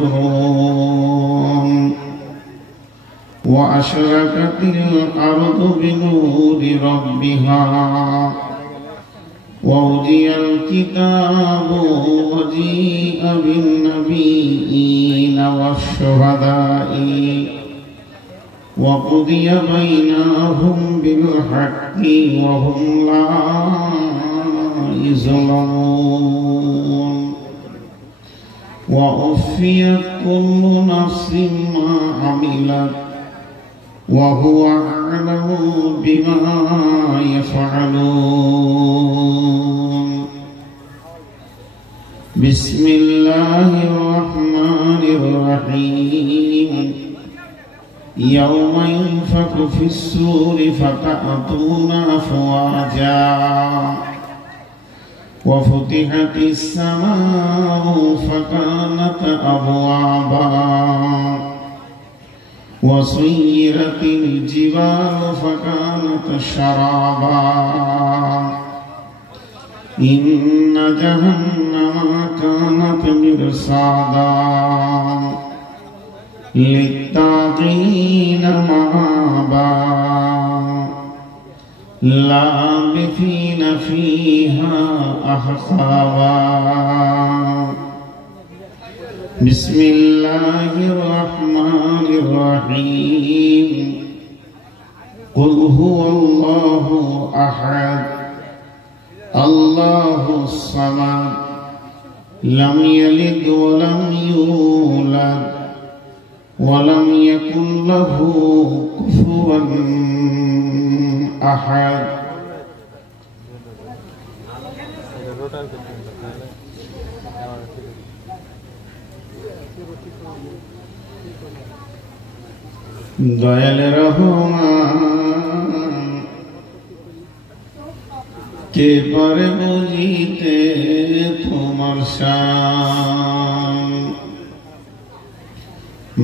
ينظرون وأشرقت الأرض بنور ربها ووضع الكتاب وجيء بالنبيين والشهداء وقضي بينهم بالحق وهم لا يظلمون ووفيت كل نفس ما عملت وهو أعلم بما يفعلون بسم الله الرحمن الرحيم يوم ينفخ في الصور فتأتون أفواجا وفتحت السماء فكانت أبوابا وسيرت الجبال فكانت شرابا إن جهنم كانت مرصادا للطاغين مآبا لابثين فيها أحقابا بسم الله الرحمن الرحيم قل هو الله أحد الله الصمد لم يلد ولم يولد ولم يكن له كفوا أحد দয়াল রহমান কে পারে বুঝিতে তোমার শান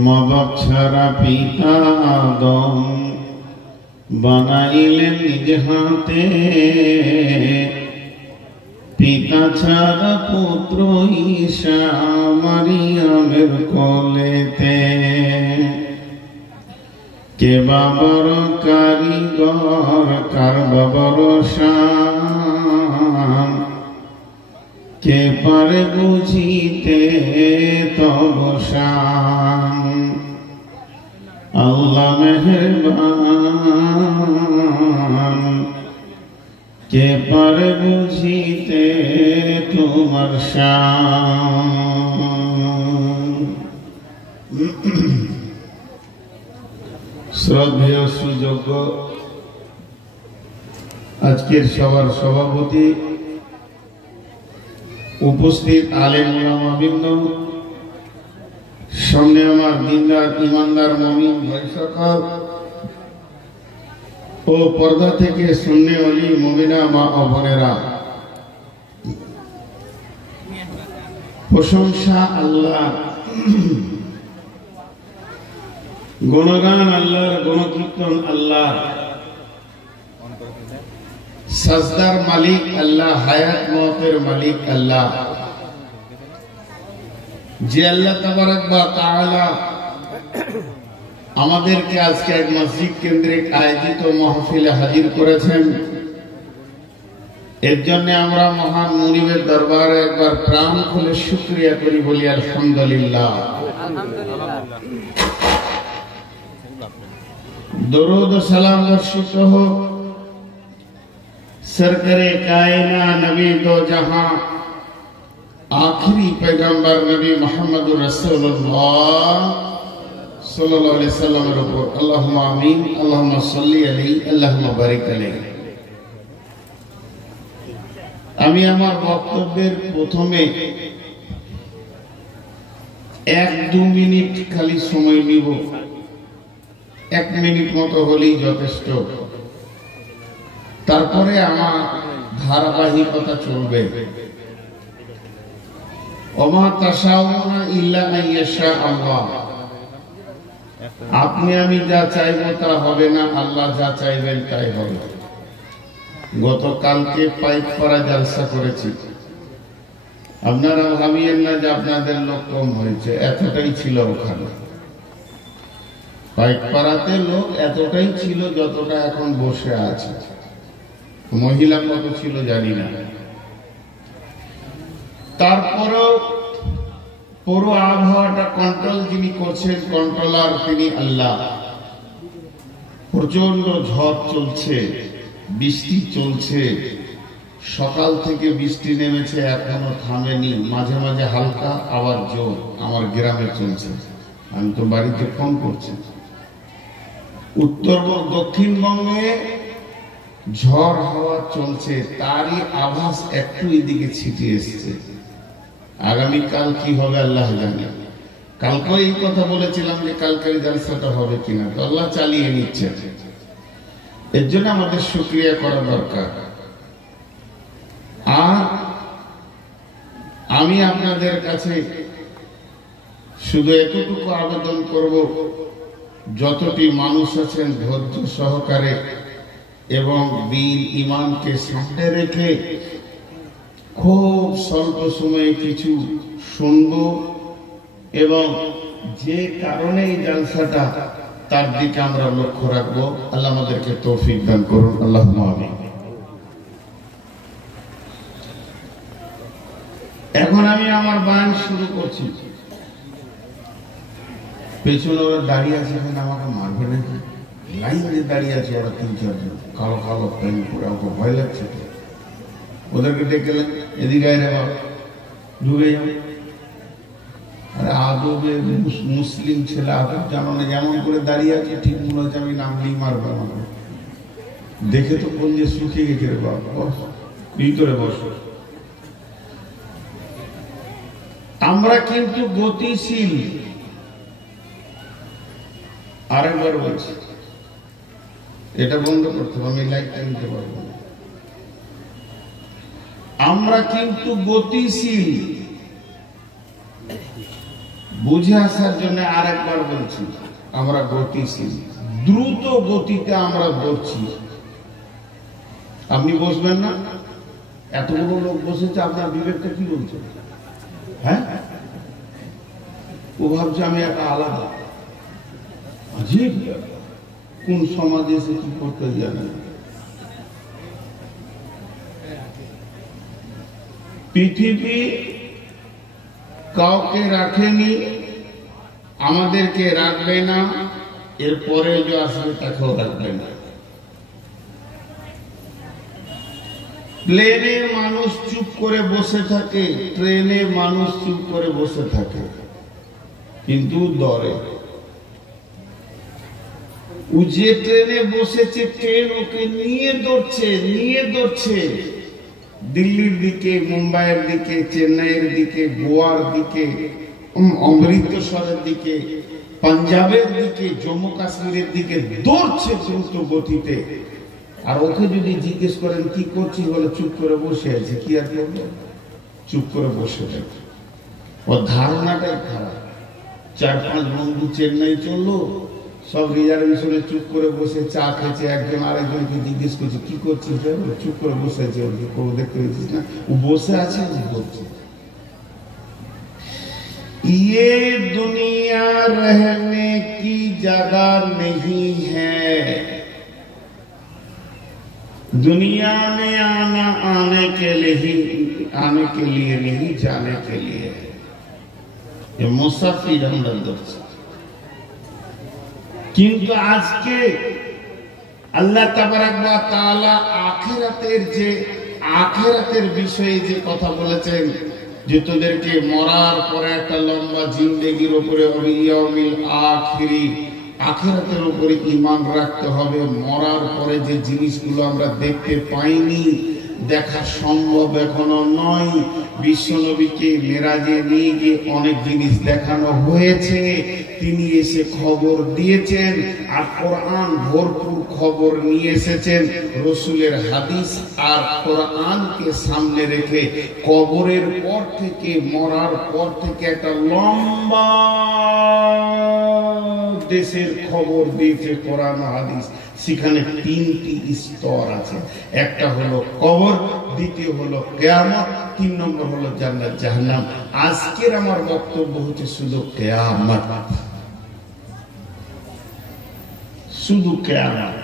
মা বাপ ছাড়া পিতা আদম বানাইলেন নিজ হাতে পিতা ছাড়া পুত্র ঈসা মারিয়ামের কোলেতে কে বাবার কারিগর কার বাবার শান কে পারে বুঝিতে তব শান আল্লাহ মেহেরবান কে পারে বুঝিতে তোমার শান শ্রদ্ধেয় সুযোগ্য আজকের সভার সভাপতি উপস্থিত আলেম ওলামাবৃন্দ সামনে আমার দিনদার ইমানদার মুমিন ভাই সকল ও পর্দা থেকে সুন্নি ওলি মুমিনা মা ও বোনেরা, প্রশংসা আল্লাহ, গুণগান আল্লাহর, গুণকীর্তন আল্লাহ, সাজদার মালিক আল্লাহ, হায়াত মওতের মালিক আল্লাহ। যে আল্লাহ তাবারক ওয়া তাআলা আমাদেরকে আজকে এক মসজিদ কেন্দ্রিক আয়োজিত মাহফিলে হাজির করেছেন, এর জন্য আমরা মহান মুনিবের দরবারে একবার প্রাণ খুলে শুকরিয়া করি, বলি আলহামদুলিল্লাহ। দরুদ ও সালাম বর্ষিত হোক সরকারে কায়না নবী দো জাহাं आखिरी पैगंबर नबी मोहम्मद रसूलुल्लाह सल्लल्लाहु अलैहि वसल्लम এর উপর আল্লাহুম্মা আমিন, আল্লাহুম্মা সাল্লি আলাইহি, আল্লাহুম্মা বারিক আলাইহি। আমি আমার বক্তব্যের প্রথমে 1-2 মিনিট খালি সময় নিব, 1 মিনিট মতো হলেই যথেষ্ট। তারপরে আমার ধারাবাহিকতা চলবে। ওমা তাশাউনা ইল্লা আইয়াশা আল্লাহ, আপনি আমি যা চাইবো তা হবে না, আল্লাহ যা চাইবেন তাই হবে। গতকালকে পাইপ করা জলসা করেছি, আপনারা ভাবিয়েন না যে আপনাদের লোক কম হয়েছে, এতটাই ছিল ওখানে। পাইকপাড়াতে লোক এতটাই ছিল যতটা এখন বসে আছে। মহিলা কত ছিল জানি না। তারপরেও পুরো আবহাওয়াটা কন্ট্রোল যিনি করছেন, কন্ট্রোলার তিনি আল্লাহ। প্রচন্ড ঝড় চলছে, বৃষ্টি চলছে, সকাল থেকে বৃষ্টি নেমেছে, এখনো থামেনি, মাঝে মাঝে হালকা আবার জোর। আমার গ্রামে চলছে, আমি তো বাড়িতে ফোন করছি। উত্তর দক্ষিণবঙ্গে ঝড় হাওয়া চলছে, তারই আভাস একটু এদিকে ছিটিয়ে এসছে। আগামীকাল কি হবে আল্লাহ জানে। কালকে এই কথা বলেছিলাম যে কালকের জলসাটা হবে কিনা, তো আল্লাহ চালিয়ে নিচ্ছে। এর জন্য আমাদের শুকরিয়া করা দরকার। আর আমি আপনাদের কাছে শুধু এতটুকু আবেদন করব, যতটি মানুষ আছেন ধৈর্য সহকারে এবং দ্বীন ঈমানকে সামনে রেখে খুব স্বল্প সময়ে কিছু শুনব এবং যে কারণে এই জলসাটা, তার দিকে আমরা লক্ষ্য রাখবো। আল্লাহ আমাদেরকে তৌফিক দান করুন, আল্লাহুম্মা আমিন। এখন আমি আমার বয়ান শুরু করছি। পেছনে ওরা দাঁড়িয়ে আছে, এখানে আমাকে মারবে নাকি? লাইনে দাঁড়িয়ে আছে ওরা 3-4 জন, কালো কালো প্যান্ট পরে। আমাকে ভয় লাগছে, ওদেরকে ডেকে এদিকে রে বাবা, ঢুকে যাবে। আরে আদবে মুসলিম ছেলে, আদব জানো না, যেমন করে দাঁড়িয়ে আছে ঠিক মনে হচ্ছে আমি নামলেই মারবে আমাকে। দেখে তো কোন যে শুকিয়ে গেছে রে বাবা, ভিতরে বসো। আমরা কিন্তু গতিশীল। আরেকবার বলছি, এটা বন্ধ করতে হবে, আমি লাইটটা নিতে পারবো না। আমরা কিন্তু গতিশীল। বুঝে আসার জন্য আরেকবার বলছি, আমরা গতিশীল। দ্রুত গতিতে আমরা দৌড়ছি। আপনি বসবেন না? এতগুলো লোক বসেছে, আপনার বিবেকটা কি বলছে? হ্যাঁ, ও ভাবছে আমি একটা আলাদা। আজীব, কোন সমাজে এসে কি করতে জানে। পৃথিবী কাউকে রাখেনি, আমাদেরকে রাখবে না, এরপরে যে আসবে তাকেও রাখবে না। প্লেনে মানুষ চুপ করে বসে থাকে, ট্রেনে মানুষ চুপ করে বসে থাকে, কিন্তু দরে ও যে ট্রেনে বসেছে, ট্রেন ওকে নিয়ে দৌড়ছে দিল্লির দিকে, মুম্বাইয়ের দিকে, চেন্নাইয়ের দিকে, গোয়ার দিকে, অমৃতসরের দিকে, পাঞ্জাবের দিকে, জম্মু কাশ্মীরের দিকে দৌড়ছে দ্রুত গতিতে। আর ওকে যদি জিজ্ঞেস করেন কি করছি, বলে চুপ করে বসে আছে। কি আর করবে? চুপ করে বসে থাকে। ওর ধারণাটাই খারাপ। 4-5 বন্ধু চেন্নাই চললো, সব রিজার্ভেশনে চুপ করে বসে চা খেয়েছে। একজন আরেকজনকে জিজ্ঞেস করছে কি করছিস? চুপ করে বসে আছে। দেখতে পেয়েছিস না, ও বসে আছে, বলছে ये दुनिया रहने की जगह नहीं है, दुनिया में आने के लिए नहीं, जाने के लिए। ये मुसाफिर আমরা ধরছি। কিন্তু আজকে আল্লাহ তাবারাক ওয়া তাআলা আখিরাতের বিষয়ে যে কথা বলেছেন, যে তোদেরকে মরার পরে একটা লম্বা জিন্দেগির উপরে আখিরাতের উপরে ঈমান রাখতে হবে। মরার পরে যে জিনিসগুলো আমরা দেখতে পাইনি, দেখা সম্ভব এখনো নয়। বিশ্বনবীকে মেরাজে নিয়ে গিয়ে অনেক জিনিস দেখানো হয়েছে, তিনি এসে খবর দিয়েছেন। আর কোরআন ভরপুর খবর নিয়ে এসেছেন। রসুলের হাদিস আর কোরআনকে সামনে রেখে কবরের পর থেকে, মরার পর থেকে একটা লম্বা দেশের খবর দিয়েছে কোরআন হাদিস। সেখানে 3টি স্তর আছে। একটা হলো কবর, দ্বিতীয় হলো কিয়ামত, 3 নম্বর হলো জান্নাত জাহান্নাম। আজকের আমার বক্তব্য হচ্ছে শুধু কিয়ামত, শুধু কিয়ামত।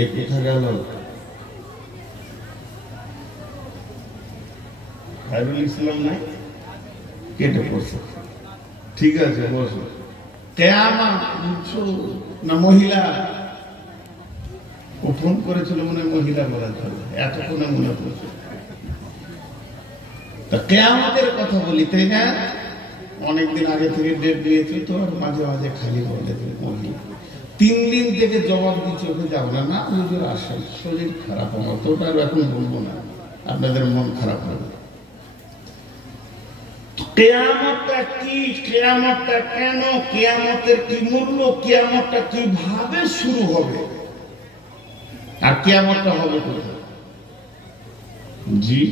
এ কোথা গেল? খায়রুল ইসলাম নাই, কেটে পড়ছে। ঠিক আছে, বসো। কিয়ামত না মহিলা? ও ফোন করেছিল মনে মহিলা বলার জন্য, এতক্ষণে মনে পড়ছে। কিয়ামতের কথা বলি, তাই না? অনেকদিন আগে থেকে ডেট দিয়েছি তো, মাঝে মাঝে খালি বলে 3 দিন থেকে জবাব দিচ্ছে, ওকে যাবো না। না হুজুর আসেন, শরীর খারাপ আমার, তো ওটা এখন বলবো না, আপনাদের মন খারাপ হবে। কিয়ামতটা কি? কিয়ামতটা কেন? কিয়ামতের কি মূল্য? কিয়ামতটা কিভাবে শুরু হবে? আর কিয়ামতটা হবে কোথায়? জি,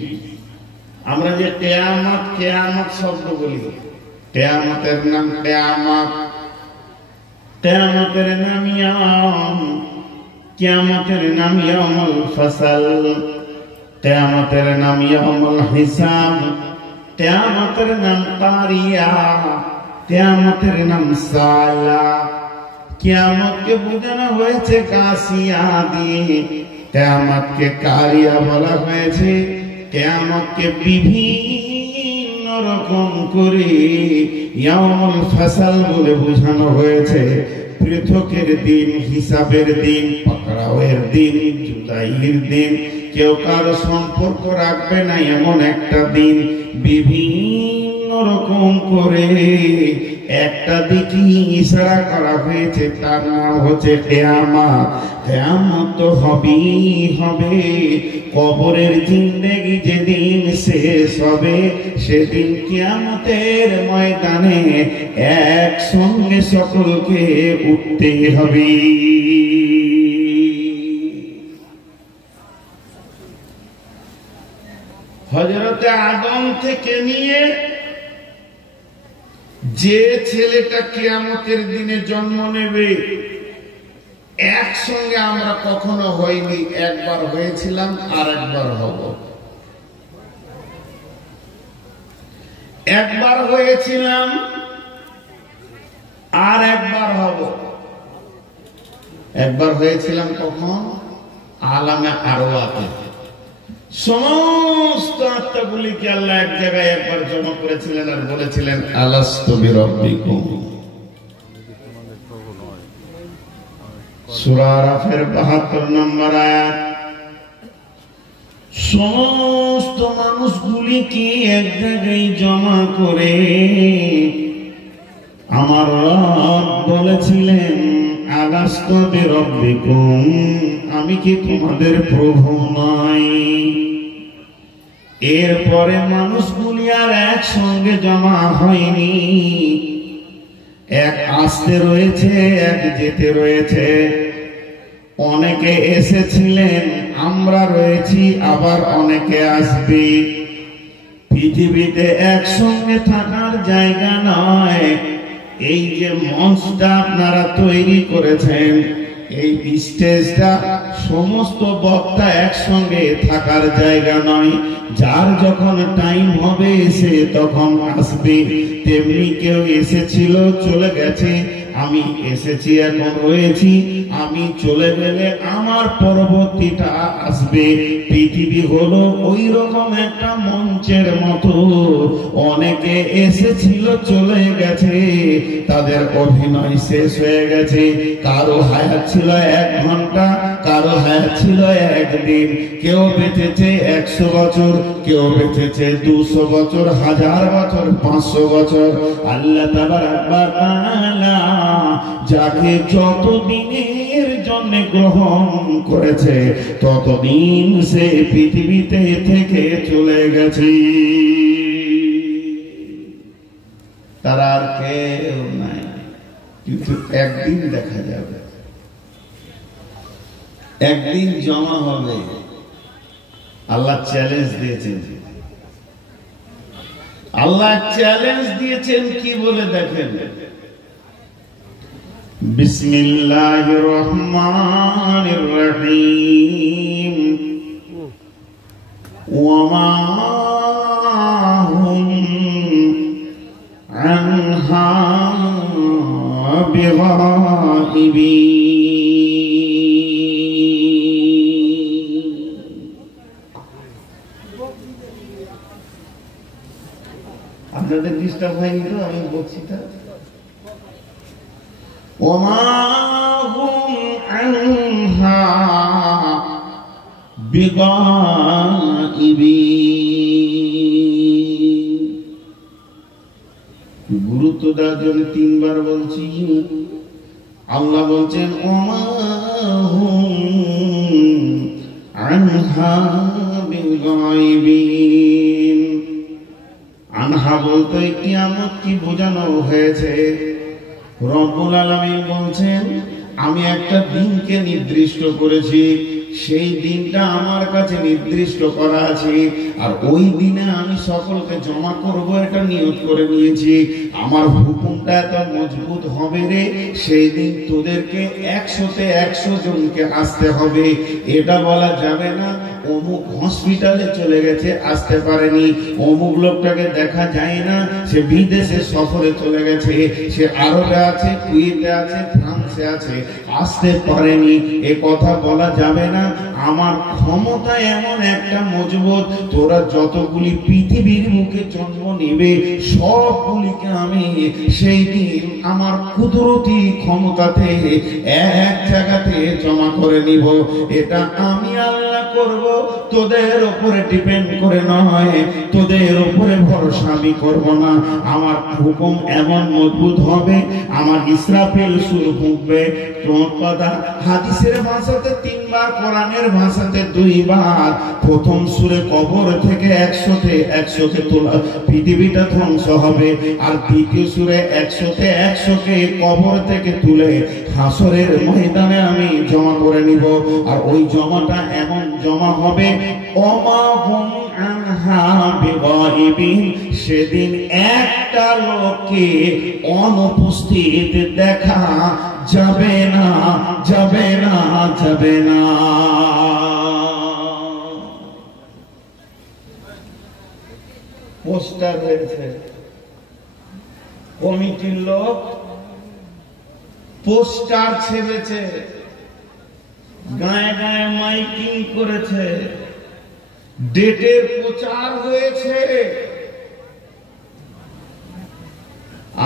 আমরা যে কিয়ামত কিয়ামত শব্দ বলি, কিয়ামতের নাম কিয়ামত, কিয়ামতের নাম ইয়াম, কিয়ামতের নাম ইয়াউমুল ফাসল, কিয়ামতের নাম ইয়াউমুল হিসাব, কিয়ামতের নাম কারিয়া, কিয়ামতের নাম সালা। কিয়ামতকে বোঝানো হয়েছে কাসিয়া দিয়ে, কিয়ামতকে কারিয়া বলা হয়েছে, কিয়ামতকে বিভিন্ন রকম করে ইয়াউমুল ফাসল বলে বোঝানো হয়েছে। পৃথকের দিন, হিসাবের দিন, পাকড়াওয়ের দিন, জুদাইয়ের দিন, কেউ কারো সম্পর্ক রাখবে না এমন একটা দিন। বিভিন্ন রকম করে একটা দিকে ইশারা করা হয়েছে, তার নাম হচ্ছে কিয়ামত। কিয়ামত তো হবেই হবে। কবরের জিন্দেগি যেদিন শেষ হবে, সেদিন কিয়ামতের ময়দানে একসঙ্গে সকলকে উঠতে হবে। হযরতে আদম থেকে নিয়ে যে ছেলেটা কিয়ামতের দিনে জন্ম নেবে, একসঙ্গে আমরা কখনো হইনি। একবার হয়েছিলাম, আর একবার হব। একবার হয়েছিলাম, আর একবার হব। একবার হয়েছিলাম কখন? আলামে আরওয়াতে। সমস্ত আত্মাগুলিকে আল্লাহ এক জায়গায় একবার জমা করেছিলেন আর বলেছিলেন, আলাস্তু বিরাব্বিকুম। সূরা আরাফের ৭২ নম্বর আয়াত। সমস্ত মানুষগুলিকে এক জায়গায় জমা করে আমার রব বলেছিলেন, আলাস্তু বিরাব্বিকুম, আমি কি তোমাদের প্রভু নই? এরপরে মানুষগুলি আর একসঙ্গে জমা হয়নি, এক আসতে রয়েছে, এক যেতে রয়েছে। অনেকে এসেছিলেন, আমরা রয়েছি, আবার অনেকে আসবে। পৃথিবীতে একসঙ্গে থাকার জায়গা নয়। এই যে মঞ্চটা আপনারা তৈরি করেছেন, এই স্টেজটা সমস্ত বক্তা একসঙ্গে থাকার জায়গা নয়। যার যখন টাইম হবে সে তখন আসবে। তেমনি কেউ এসেছিল, চলে গেছে, আমি এসেছি, এখন রয়েছি, আমি চলে গেলে আমার পরবর্তীটা আসবে। পৃথিবী হলো ওই রকম একটা মঞ্চের মতো। অনেকে এসেছিল, চলে গেছে, তাদের অভিনয় শেষ হয়ে গেছে। কারো হায়াত ছিল 1 ঘন্টা, কারো হায়াত ছিল 1 দিন। কেউ বেঁচেছে 100 বছর, কেউ বেঁচেছে 200 বছর, 1000 বছর, 500 বছর। আল্লাহ তাবারক ওয়া তাআলা যাকে যত দিনের জন্য গ্রহণ করেছে, ততদিন সে পৃথিবীতে থেকে চলে গেছে। তারা আর কেউ নাই, কিন্তু একদিন দেখা যাবে, একদিন জমা হবে। আল্লাহ চ্যালেঞ্জ দিয়েছেন, আল্লাহ চ্যালেঞ্জ দিয়েছেন কি বলে দেখেন। বিসমিল্লাহির রহমানির রহিম। وما هم عنها بغائبين আপনাদের ডিস্টার্ব হয়নি তো আমি বলছি তা وما هم عنها بغائبين গুরুত্ব দেওয়ার জন্য তিনবার বলছি আল্লাহ বলছেন ওমা হুম আনহা বিগাইবিন আনহা বলতে কিয়ামত কি বোঝানো হয়েছে রব্বুল আলামিন বলছেন আমি একটা দিনকে নির্দিষ্ট করেছি সেই দিনটা আমার কাছে নির্দিষ্ট করা আছে আর ওই দিনে আমি সকলকে জমা করব এটা নিয়ত করে নিয়েছি আমার হুকুমটা এত মজবুত হবে রে সেই দিন তোদেরকে 100-তে 100 জনকে আসতে হবে এটা বলা যাবে না অমুক হসপিটালে চলে গেছে আসতে পারেনি অমুক লোকটাকে দেখা যায় না সে বিদেশে সফরে চলে গেছে সে আরবে আছে কুয়েতে আছে ফ্রান্সে আছে আসতে পারেনি এ কথা বলা যাবে না আমার ক্ষমতা এমন একটা মজবুত তোরা যতগুলি পৃথিবীর মুখে জন্ম নেবে সবগুলিকে আমি সেই দিন আমার কুদরতি ক্ষমতাতে এক জায়গাতে জমা করে নিব এটা আমি আল্লাহ করব তোদের উপরে ডিপেন্ড করে নয় তোদের উপরে ভরসা আমি করব না আমার হুকুম এমন মজবুত হবে আমার ইসরাফিল সুর ফুঁকবে তোমার কথা হাদিসের ভাষাতে 3 বার কোরআনের ভাষাতে 2 বার প্রথম সূরে কবর থেকে 100-তে 100কে তোলা পৃথিবীটা ধ্বংস হবে আর দ্বিতীয় সূরে 100-তে 100কে কবর থেকে তুলে হাসরের ময়দানে আমি জমা করে নিব আর ওই জমাটা এমন জমা হবে ওমা হুম আনহা বিগাইবিন সেদিন একটা লোককে অনুপস্থিত দেখা যাবে না যাবে না যাবে না পোস্টার হয়েছে কমিটির লোক পোস্টার ছেড়েছে গায়ে গায়ে মাইকিং করেছে ডেটের প্রচার হয়েছে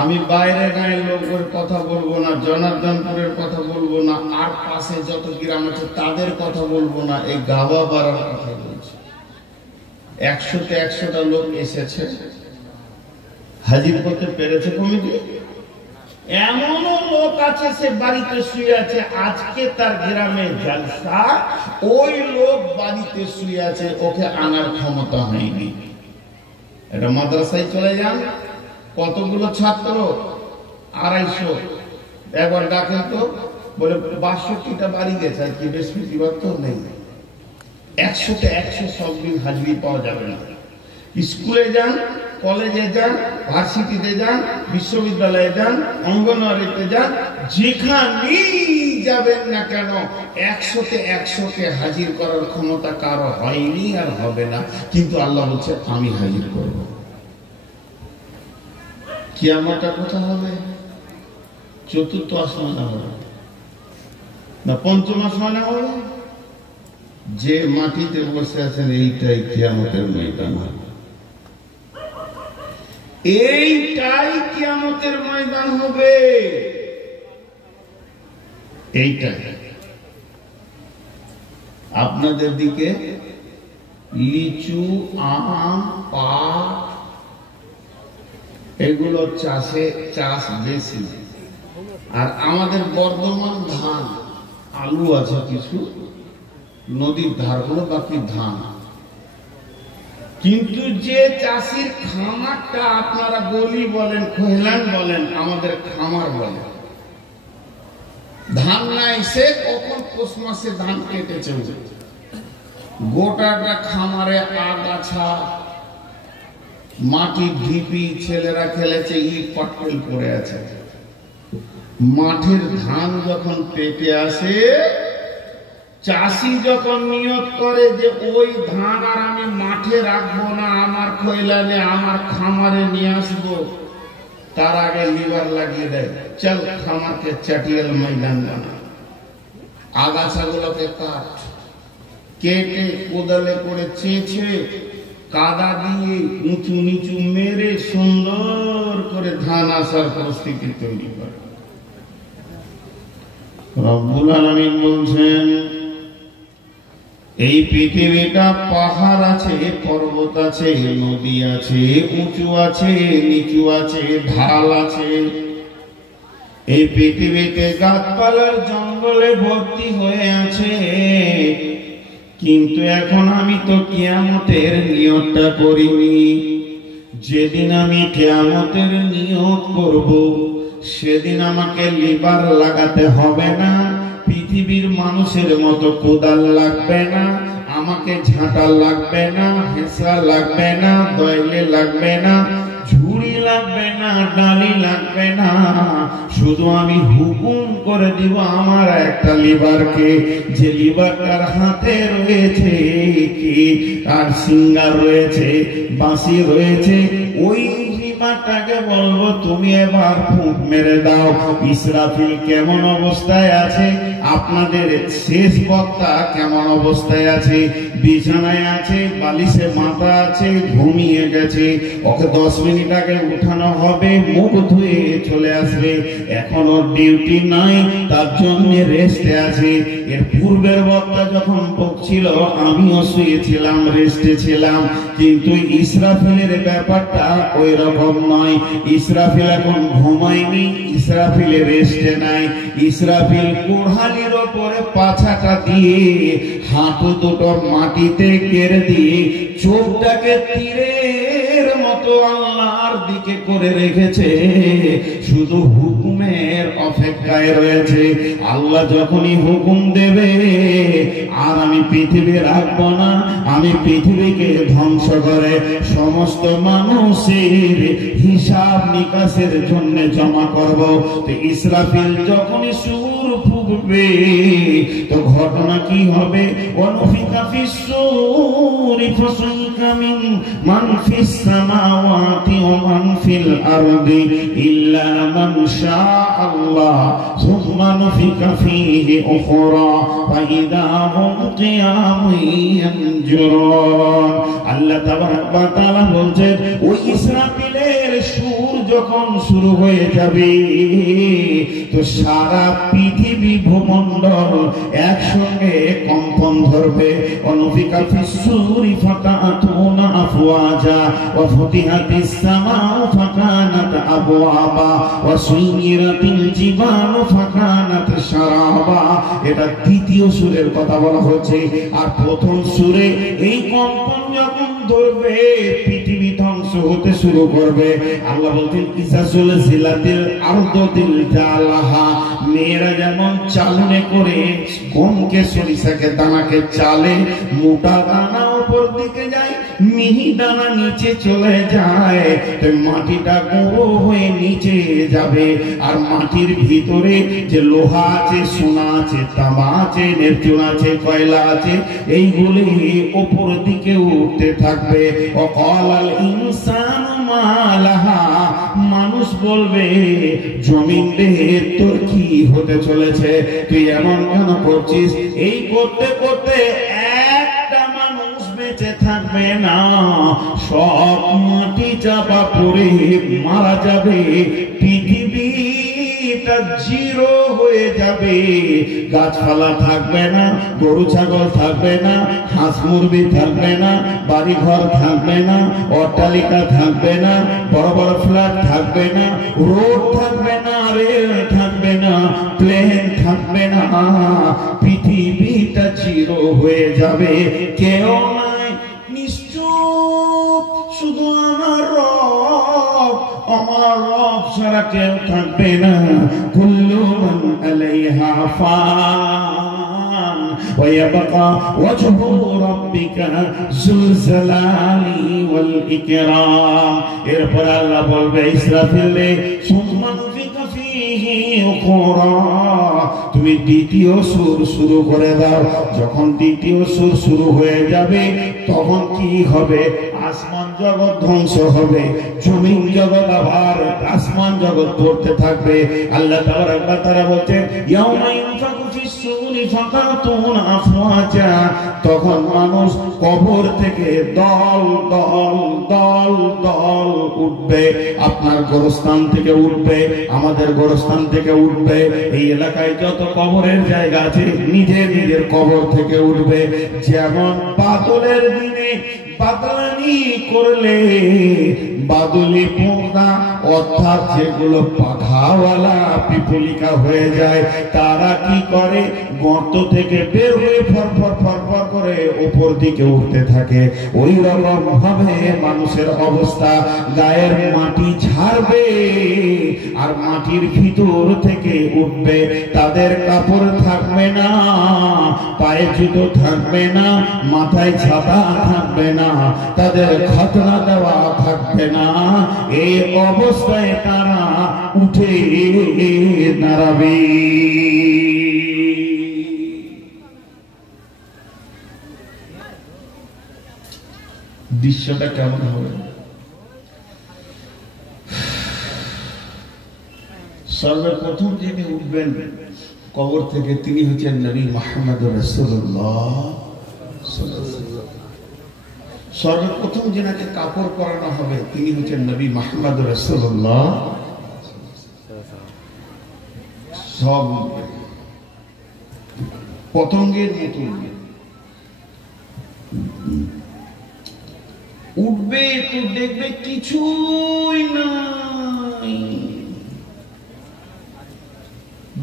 আমি বাইরে গায়ের লোকের কথা বলবো না জনার্দনপুরের কথা বলবো না আর পাশে যত গ্রাম আছে তাদের কথা বলবো না এই গাওয়া বাড়ার কথা বলছি 100-তে 100টা লোক এসেছে হাজির করতে পেরেছে কমিটি এমনও লোক আছে সে বাড়িতে শুয়ে আছে আজকে তার গ্রামে জলসা ওই লোক বাড়িতে শুয়ে আছে ওকে আনার ক্ষমতা হয়নি এটা মাদ্রাসায় চলে যান কতগুলো ছাত্র 250 একবার ডাকেন তো বলে 62টা বাড়ি গেছে আর কি বৃহস্পতিবার তো নেই 100-তে 100 সব দিন হাজিরি পাওয়া যাবে না স্কুলে যান কলেজে যান ভার্সিটিতে যান বিশ্ববিদ্যালয়ে যান অঙ্গনওয়াড়িতে যান যেখানেই যাবেন না কেন 100-তে 100কে হাজির করার ক্ষমতা কারো হয়নি আর হবে না কিন্তু আল্লাহ বলছে আমি হাজির করব কিয়ামতটা কোথায় হবে চতুর্থ আসমানে হবে না পঞ্চম আসমানে হবে যে মাটিতে বসে আছেন এইটাই কিয়ামতের ময়দান হবে এইটাই কিয়ামতের ময়দান হবে এইটাই আপনাদের দিকে লিচু আম পাট এগুলো চাষ বেশি আর আমাদের বর্ধমান ধান আলু আছে কিছু নদীর ধারগুলো বাকি ধান কিন্তু যে চাষির খামারটা আপনারা গলি বলেন খৈলান বলেন আমাদের খামার বলেন ধান না এসে কখন পৌষ মাসে ধান কেটেছে গোটাটা খামারে আগাছা মাটি ঢিপি ছেলেরা খেলেছে ইট পাটকেল পড়ে আছে মাঠের ধান যখন পেকে আসে চাষি যখন নিয়ত করে যে ওই ধান আর আমি মাঠে রাখবো না, আমার খৈলানে আমার খামারে নিয়ে আসবো, তার আগে লিভার লাগিয়ে দেয়, চল খামারকে চাটিয়াল ময়দান বানা, আগাছাগুলোকে কাট, কেটে কোদালে করে চেঁচে কাদা দিয়ে উঁচু নিচু মেরে সুন্দর করে ধান আসার পরিস্থিতি তৈরি করে। রব্বুল আলামিন বলছেন এই পৃথিবীটা পাহাড় আছে, পর্বত আছে, নদী আছে, উঁচু আছে, নিচু আছে, ঢাল আছে। এই পৃথিবীতে গাছপালার জঙ্গলে ভর্তি হয়ে আছে, কিন্তু এখন আমি তো কিয়ামতের নিয়তটা করিনি। যেদিন আমি কিয়ামতের নিয়ত করব, সেদিন আমাকে লিভার লাগাতে হবে না, পৃথিবীর মানুষের মতো কোদাল লাগবে না, আমাকে ঝাঁটা লাগবে না, হেঁসা লাগবে না, দয়লে লাগবে না, ঝুড়ি লাগবে না, ডালি লাগবে না। শুধু আমি হুকুম করে দিব আমার একটা লিভারকে, যে লিভারটার হাতে রয়েছে কি আর সিঙ্গার রয়েছে, বাঁশি রয়েছে, ওই লিভারটাকে বলবো তুমি এবার ফুঁক মেরে দাও। ইসরাফিল কেমন অবস্থায় আছে, আপনাদের শেষ বক্তা কেমন অবস্থায় আছে, বিছানায় আছে, বালিশে মাথা আছে, ঘুমিয়ে গেছে, ওকে 10 মিনিট আগে উঠানো হবে, মুখ ধুয়ে চলে আসবে, এখন ওর ডিউটি নাই, তার জন্য রেস্টে আছে। এর পূর্বের বক্তা যখন বকছিল আমিও শুয়েছিলাম, রেস্টে ছিলাম, কিন্তু ইসরাফিলের ব্যাপারটা ওই রকম নয়। ইসরাফিল এখন ঘুমায়নি, ইসরাফিলের রেস্টে নাই। ইসরাফিল কুড়হালির ওপরে পাছাটা দিয়ে হাঁটু দুটো মাটিতে কেড়ে দিয়ে চোখটাকে তীরের মতো আল্লাহর দিকে করে রেখেছে, শুধু হুকুমের অপেক্ষায় রয়েছে। আল্লাহ যখনই হুকুম দেবে, আর আমি পৃথিবী রাখবো না, আমি পৃথিবীকে ধ্বংস করে সমস্ত মানুষের হিসাব নিকাশের জন্য জমা করব। তো ইসরাফিল যখনই সুর ফুঁকবে, তো ঘটনা কি হবে? ওয়ানফিকা ফিস সূরি ফাসাইকা মান ফিস সামাওয়াতি ওয়া মান ফিল আরদি ইল্লা মান শাআল্লাহ সুম্মা নুফিকা ফীহি উখরা ফাইদা হুম কিয়ামুন ইয়ানজুরুন। আল্লাহ তাবারাক ওয়া তাআলা বলছেন ওই ইসরাফিলের সুর যখন শুরু হয়ে যাবে, তো সারা পৃথিবী ভূমণ্ডল একসঙ্গে কম্পন ধরবে। অনুফিকা ফিস সূরি ফাতাতুনা আফওয়াজা ওয়া ফুতিহাতিস সামাউ ফাকানাত আবওয়াবা ওয়া সুইরাতিল জিবালু ফাকানাত শারাবা। এটা দ্বিতীয় সূরের কথা বলা হচ্ছে। আর প্রথম সূরে এই কম্পন যখন ধরবে, পৃথিবী ধ্বংস হতে শুরু করবে। আল্লাহ বলতেন ইসা সুলসিলাতিল আরদুল জালাহা, মেয়েরা যেমন চালনে করে গমকে সরিষাকে দানাকে চালে, মোটা দানা উপর দিকে যায়, মিহি দানা নিচে চলে যায়, তো মাটিটা গুঁড়ো হয়ে নিচে যাবে। আর মাটির ভিতরে যে লোহা আছে, সোনা আছে, তামা আছে, নেপচুন আছে, কয়লা আছে, এইগুলি উপর দিকে উঠতে থাকবে। ওয়াকালাল ইনসানু মা লাহা, মানুষ বলবে জমিন রে তোর কি হতে চলেছে, তুই এমন কেন করছিস? এই করতে করতে একটা মানুষ বেঁচে থাকবে না, সব মাটি চাপা পড়ে মারা যাবে, পৃথিবীটা জিরো হয়ে যাবে। গাছপালা থাকবে না, গরু ছাগল থাকবে না, হাঁস মুরগি থাকবে না, বাড়ি ঘর থাকবে না, অট্টালিকা থাকবে না, বড় বড় ফ্ল্যাট থাকবে না, রোড থাকবে না, রেল থাকবে না, প্লেন থাকবে না, পৃথিবীটা জিরো হয়ে যাবে। কেউ নাই, নিশ্চুপ শুধু আমার রব, আমার রব ছাড়া কেউ থাকবে না। কুল্লু মান আলাইহা ফান ওয়া ইয়াবকা ওয়াজহু রাব্বিকা যুল জালালি ওয়াল ইকরাম। এরপর আল্লাহ বলবে ইসরাফিল রে, সুম্মা নুফিকা ফীহি উখরা, তুমি দ্বিতীয় সুর শুরু করে দাও। যখন দ্বিতীয় সুর শুরু হয়ে যাবে তখন কি হবে? আসমান জগৎ ধ্বংস হবে, জমিন জগৎ আবার আসমান জগৎ পড়তে থাকবে। আল্লাহ তাআলা বলছেন ইয়াউমা ইনফাকু ফিস সূরি ফাতাতুন আফওয়াজা, তখন মানুষ কবর থেকে দল দল দল দল উঠবে। আপনার গোরস্থান থেকে উঠবে, আমাদের গোরস্থান থেকে উঠবে, এই এলাকায় যত কবরের জায়গা আছে নিজের নিজের কবর থেকে উঠবে। যেমন বাদলের দিনে বাদলানি করলে বাদুলি পোকা অর্থাৎ যেগুলো পাখাওয়ালা পিপলিকা হয়ে যায় তারা কি করে? গর্ত থেকে বের হয়ে ফরফর ফরফর করে উপর দিকে উঠতে থাকে। ওই রকম ভাবে মানুষের অবস্থা, গায়ের মাটি ঝাড়বে আর মাটির ভিতর থেকে উঠবে। তাদের কাপড় থাকবে না, পায়ে জুতো থাকবে না, মাথায় ছাতা থাকবে না, তাদের খাতনা দেওয়া থাকবে না। এই অবস্থায় তারা উঠে দাঁড়াবে। দৃশ্যটা কেমন হবে? সর্বপ্রথম যিনি উঠবেন কবর থেকে তিনি হচ্ছেন নবী মুহাম্মদুর রাসূলুল্লাহ। সর্বপ্রথম যেনাকে কাপড় পরানো হবে তিনি হচ্ছেন নবী মুহাম্মদুর রাসূলুল্লাহ। সব পতঙ্গের মতো উঠবে, তো দেখবে কিছুই নাই,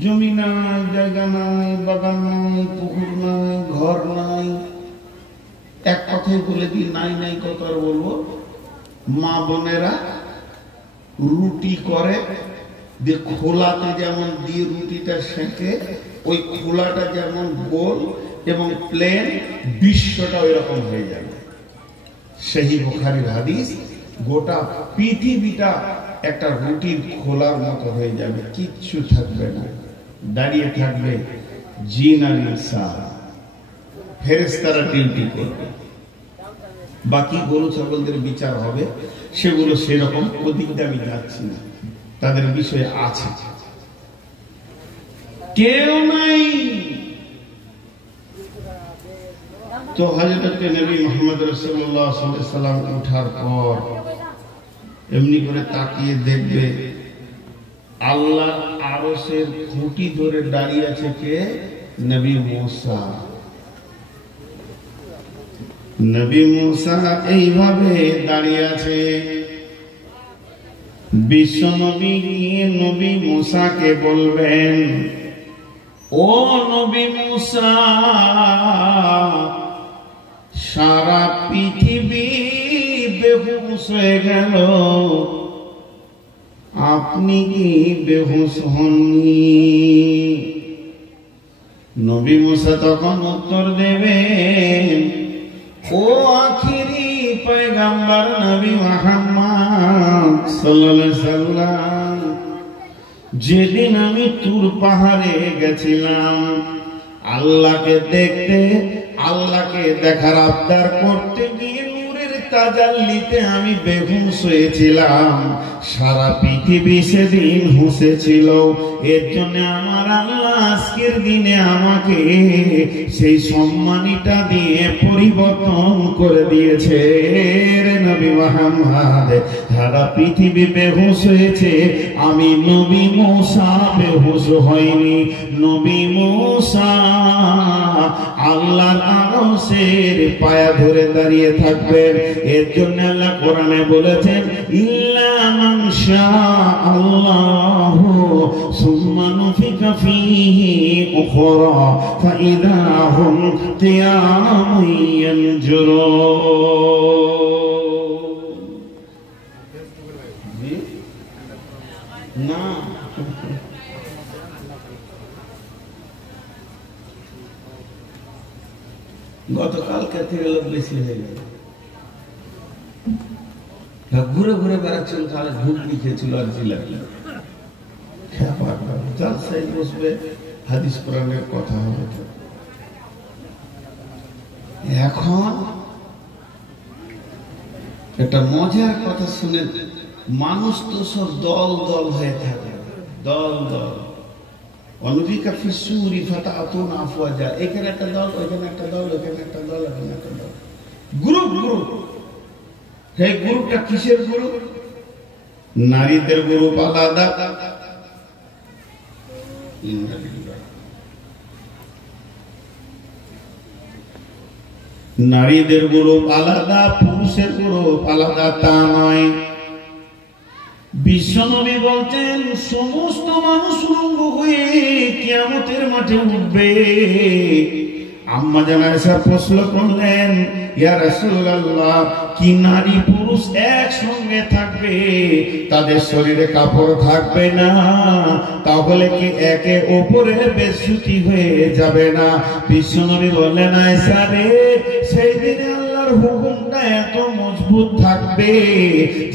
জমি নাই, জায়গা নাই, বাগান নাই, পুকুর নাই, ঘর নাই। এক কথাই বলে দিই, নাই নাই কত আর বলবো। মা বোনেরা রুটি করে দিয়ে খোলাতে যেমন দিয়ে রুটিটা সেঁকে, ওই খোলাটা যেমন গোল এবং প্লেন, বিশ্বটা ওই রকম হয়ে যাবে। সেই বুখারীর হাদিস, গোটা পৃথিবীটা একটা রুটির খোলার মতো হয়ে যাবে, কিচ্ছু থাকবে না। দাঁড়িয়ে থাকবে জিন আর ইনসান, ফেরেশতারা ডিউটি করবে। বাকি গরু ছাগলদের বিচার হবে, সেগুলো সেরকম, ওদিকে আমি যাচ্ছি না, তাদের বিষয়ে আছে। কেউ নাই। তো হযরত নবী মুহাম্মদ রাসূলুল্লাহ সাল্লাল্লাহু আলাইহি সাল্লাম ওঠার পর এমনি করে তাকিয়ে দেখবে আল্লাহ আরশের খুঁটি ধরে দাঁড়িয়ে আছে কে? নবী মুসা। নবী মুসা এইভাবে দাঁড়িয়ে আছে। বিশ্ব নবী গিয়ে নবী মুসাকে বলবেন, ও নবী মুসা, সারা পৃথিবী বেহুশ হয়ে গেল, আপনি কি বেহুশ হননি? নবী মুসা তখন উত্তর দেবেন, ও আখিরি পয়গম্বর নবী মুহাম্মদ সাল্লাল্লাহু আলাইহি সাল্লাম, যেদিন আমি তুর পাহাড়ে গেছিলাম আল্লাহকে দেখতে, আল্লাহকে দেখার আবদার করতে গিয়ে নূরের তাজাল্লিতে আমি বেহুশ হয়েছিলাম। সারা পৃথিবী সেদিন হুঁশেছিল। এর জন্য আমার আল্লাহ আজকের দিনে আমাকে সেই সম্মানিটা দিয়ে পরিবর্তন করে দিয়েছে। রে নবী মুহাম্মদ, সারা পৃথিবী বেহুশ হয়েছে, আমি নবী মুসা বেহুশ হইনি। নবী মুসা আল্লাহর আরশের পায়া ধরে দাঁড়িয়ে থাকবেন। এর জন্য আল্লাহ কোরআনে বলেছেন, ইল্লা মান শাআল্লাহু সুম্মা নুফিকা ফীহি উখরা ফাইযা হুম কিয়ামুন ইয়ানজুরুন। না, গতকালকে থেকে লোক বেশি হয়ে গেল, ঘুরে ঘুরে বেড়াচ্ছিল, তাহলে ঢুকলি খেয়েছিল আর জিলাপি। জলসায় বসবে, হাদিস কোরআনের কথা হবে। এখন একটা মজার কথা শুনে, মানুষ তো সব দল দল হয়ে থাকে, দল দল। অনুবিকা ফিসুরি ফাতাতুন আফওয়াজা, এখানে একটা দল, ওইখানে একটা দল, ওইখানে একটা দল, ওইখানে একটা দল, গ্রুপ গ্রুপ। এই গ্রুপটা কিসের গ্রুপ? নারীদের গ্রুপ আলাদা, নারীদের গ্রুপ আলাদা, পুরুষের গ্রুপ আলাদা, তা নয়। বিশ্বনবী বলতেন সমস্ত মানুষ উলঙ্গ হয়ে কিয়ামতের মাঠে উঠবে। আম্মা জান আয়েশা প্রশ্ন করলেন, ইয়া রাসূলুল্লাহ, কি নারী পুরুষ একসঙ্গে থাকবে, তাদের শরীরে কাপড় থাকবে না, তাহলে কি একে অপরের বেশুতি হয়ে যাবে না? বিশ্বনবী বললেন, আয়েশা রে, সেই দিনে আল্লাহর হুকুমটা এত মজবুত থাকবে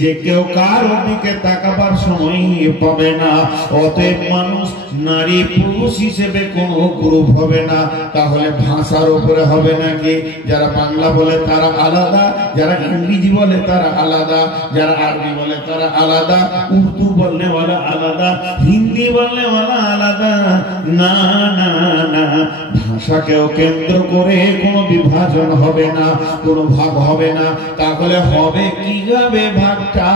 যে কেউ কারো দিকে তাকাবার সময় পাবে না। অতএব মানুষ নারী পুরুষ হিসেবে কোনো গ্রুপ হবে না। তাহলে ভাষার উপরে হবে নাকি? যারা বাংলা বলে তারা আলাদা, যারা ইংরেজি বলে তারা আলাদা, যারা আরবি বলে তারা আলাদা, উর্দু বলনে ওয়ালা আলাদা, হিন্দি বলনে ওয়ালা আলাদা। না না না, ভাষাকেও কেন্দ্র করে কোনো বিভাজন হবে না, কোনো ভাগ হবে না। তাহলে হবে কিভাবে ভাগটা?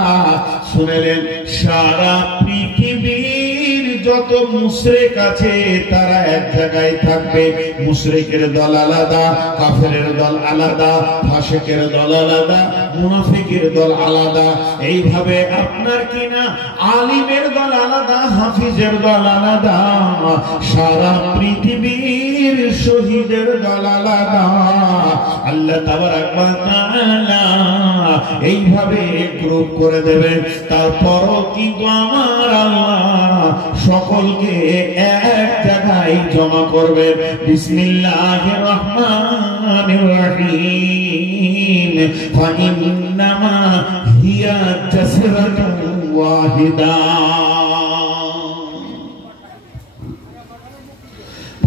শুনেলেন, সারা পৃথিবীর যত মুশরিক আছে তারা এক জায়গায় থাকবে। মুশরিকের দল আলাদা, কাফেরের দল আলাদা, ফাসিকের দল আলাদা, মুনাফিকের দল আলাদা। এইভাবে আপনার কিনা আলিমের দল আলাদা, হাফিজের দল আলাদা, সারা পৃথিবীর শহীদের দল আলাদা। আল্লাহ তাবারাক ওয়া তাআলা এইভাবে গ্রুপ করে দেবেন। তারপরও কিন্তু আমার আল্লাহ সকলকে এক জায়গায় জমা করবেন। বিসমিল্লাহির রহমানির রহিম, ফাইন্নামা হিয়া জাসরাতুন ওয়াহিদা,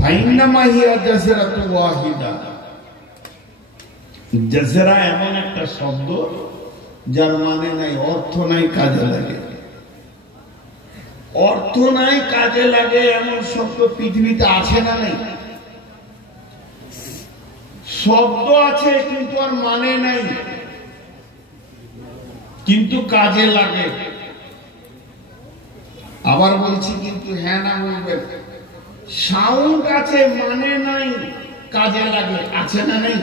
ফাইন্নামা হিয়া জাসরাতুন ওয়াহিদা। জাসরা এমন একটা শব্দ যার মানে নাই, অর্থ নাই, কাজে লাগে। অর্থ নাই, কাজে লাগে এমন শব্দ পৃথিবীতে আছে না নেই? শব্দ আছে কিন্তু আর মানে নাই, কিন্তু কাজে লাগে। আবার বলছি কিন্তু হ্যাঁ না বলবেন। সাউন্ড আছে, মানে নাই, কাজে লাগে। আছে না নেই?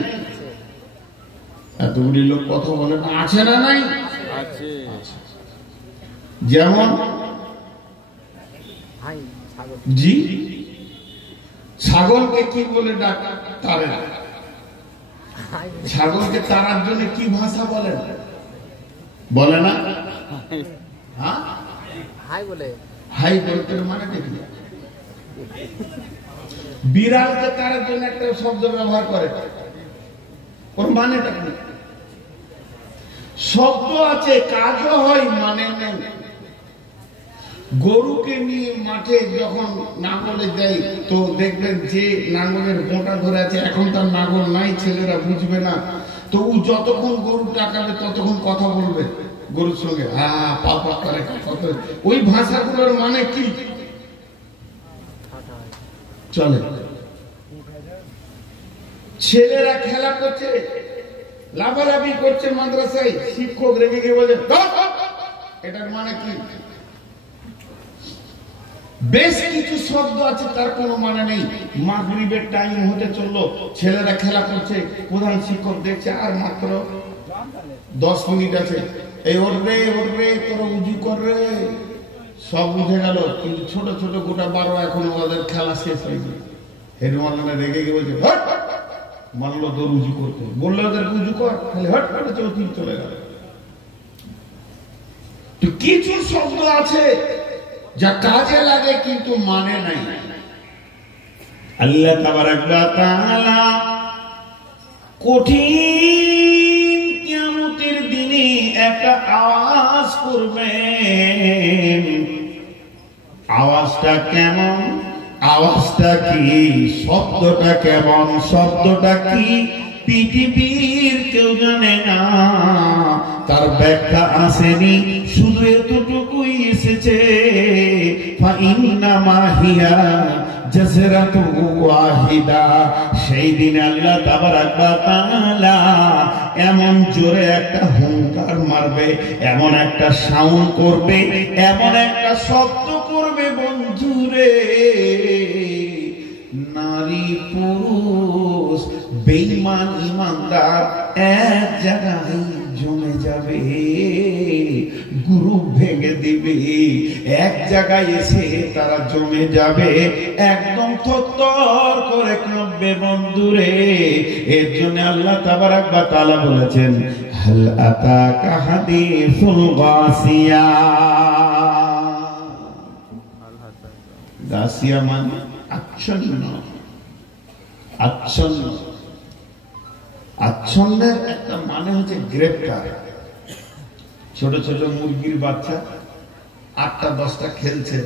এতগুলি লোক কথা বলে না, আছে না নাই? যেমন জি, ছাগলকে কি বলে ডাক? তারে। ছাগলকে তারার জন্য কি ভাষা বলে? বলে না? হ্যাঁ, হাই বলে। হাই বলতে মানে দেখি। বিড়ালকে তারার জন্য একটা শব্দ ব্যবহার করে, ওর মানেটা কি? শব্দ আছে, কাজও হয়, মানে নেই। গরুকে নিয়ে মাঠে যখন নাঙ্গলে যাই তো দেখবেন যে নাঙ্গলের গোটা ধরে আছে, এখন তার নাঙ্গল নাই, ছেলেরা বুঝবে না, তো ও যতক্ষণ গরু টাকাবে ততক্ষণ কথা বলবে গরুর সঙ্গে, হ্যাঁ পাপা করে কথা। ওই ভাষাগুলোর মানে কি? চলে। ছেলেরা খেলা করছে, লাফালাফি করছে মাদ্রাসায়, শিক্ষক রেগে গিয়ে বলে এটার মানে কি? বেশ কিছু শব্দ আছে তার কোনো মানে নেই। মাগরিবের টাইম হতে চললো, ছেলেরা খেলা করছে, প্রধান শিক্ষক দেখছে আর মাত্র 10 মিনিট আছে, এই ওরবে ওরবে তোরা উজু করে সব উঠে গেল, কিন্তু ছোট ছোট গোটা 12 এখন ওদের খেলা শেষ হয়েছে। হেড মাওলানা রেগে গিয়ে বলছে হট, মানলো তোর উজু করতে, বললে ওদের উজু কর, খালি হট করে চলে গেল। তো কিছু শব্দ আছে যা কাজে লাগে কিন্তু মানে নাই। আল্লাহ তাবারাক ওয়া তাআলা কঠিন কিয়ামতের দিনে একটা আওয়াজ করবেন। আওয়াজটা কেমন? আওয়াজটা কি, শব্দটা কেমন, শব্দটা কি পৃথিবীর কেউ জানে না, তার ব্যাখ্যা আসেনি, শুধু এতটুকুই এসেছে ফাইন্নামা হিয়া জাজরাতু ওয়াহিদা। সেই দিন আল্লাহ তাবারাক ওয়া তাআলা এমন জোরে একটা হুঙ্কার মারবে, এমন একটা সাউন্ড করবে, এমন একটা শব্দ করবে বন্ধুরে, নারী পুরুষ বেঈমান ইমানদার এক জায়গায় জমে যাবে, গ্রুপ ভেঙে দিবে, এক জায়গায় এসে তারা জমে যাবে, একদম থরথর করে কাঁপবে বন্ধুরে। এর জন্য আল্লাহ তাবারাক ওয়া তাআলা বলেছেন হাল আতাকা হাদিসুল গাসিয়া। গাসিয়া মানে আচ্ছন্ন, আচ্ছন্ন। আচ্ছন্নের একটা মানে হচ্ছে গ্রেপ্তার। ছোট ছোট মুরগির বাচ্চা 8টা 10টা খেলছে,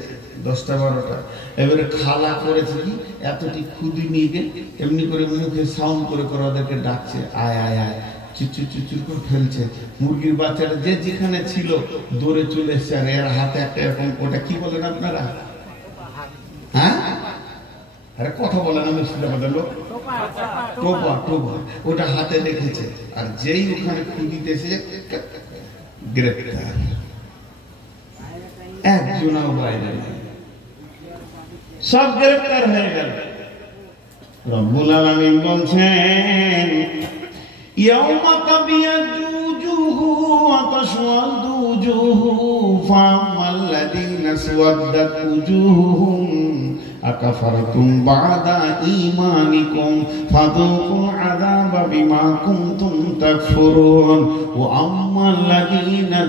10টা 12টা, এবারে খালা করেছে কি এতটি খুদি নিয়ে গিয়ে এমনি করে মুখে সাউন্ড করে করে ওদেরকে ডাকছে, আয় আয় আয়, চুচুর চুচুর করে ফেলছে। মুরগির বাচ্চাটা যে যেখানে ছিল দৌড়ে চলে এসছে, আর এর হাতে একটা এরকম, ওটা কি বলেন আপনারা? হ্যাঁ, আরে কথা বলে না মুর্শিদাবাদের লোক, টোপা টোপা, ওটা হাতে রেখেছে, আর যেই ওখানে খুঁজিতেছে গ্রেপ্তার, একজনও বাইরে নেই, সব গ্রেপ্তার হয়ে গেল। রব্বুল আলামিন বলছেন ইয়াউমা তাবিয়াদু উজুহু ওয়া তাসওয়াদু উজুহু ফামাল্লাযীনা সুওয়াদ্দাত উজুহুহুম আকাফারতুম বা'দা ঈমানিকুম ফাযুকু আযাবা বিমা কুনতুম তাকফুরুন ওয়া আম্মাল্লাযীনা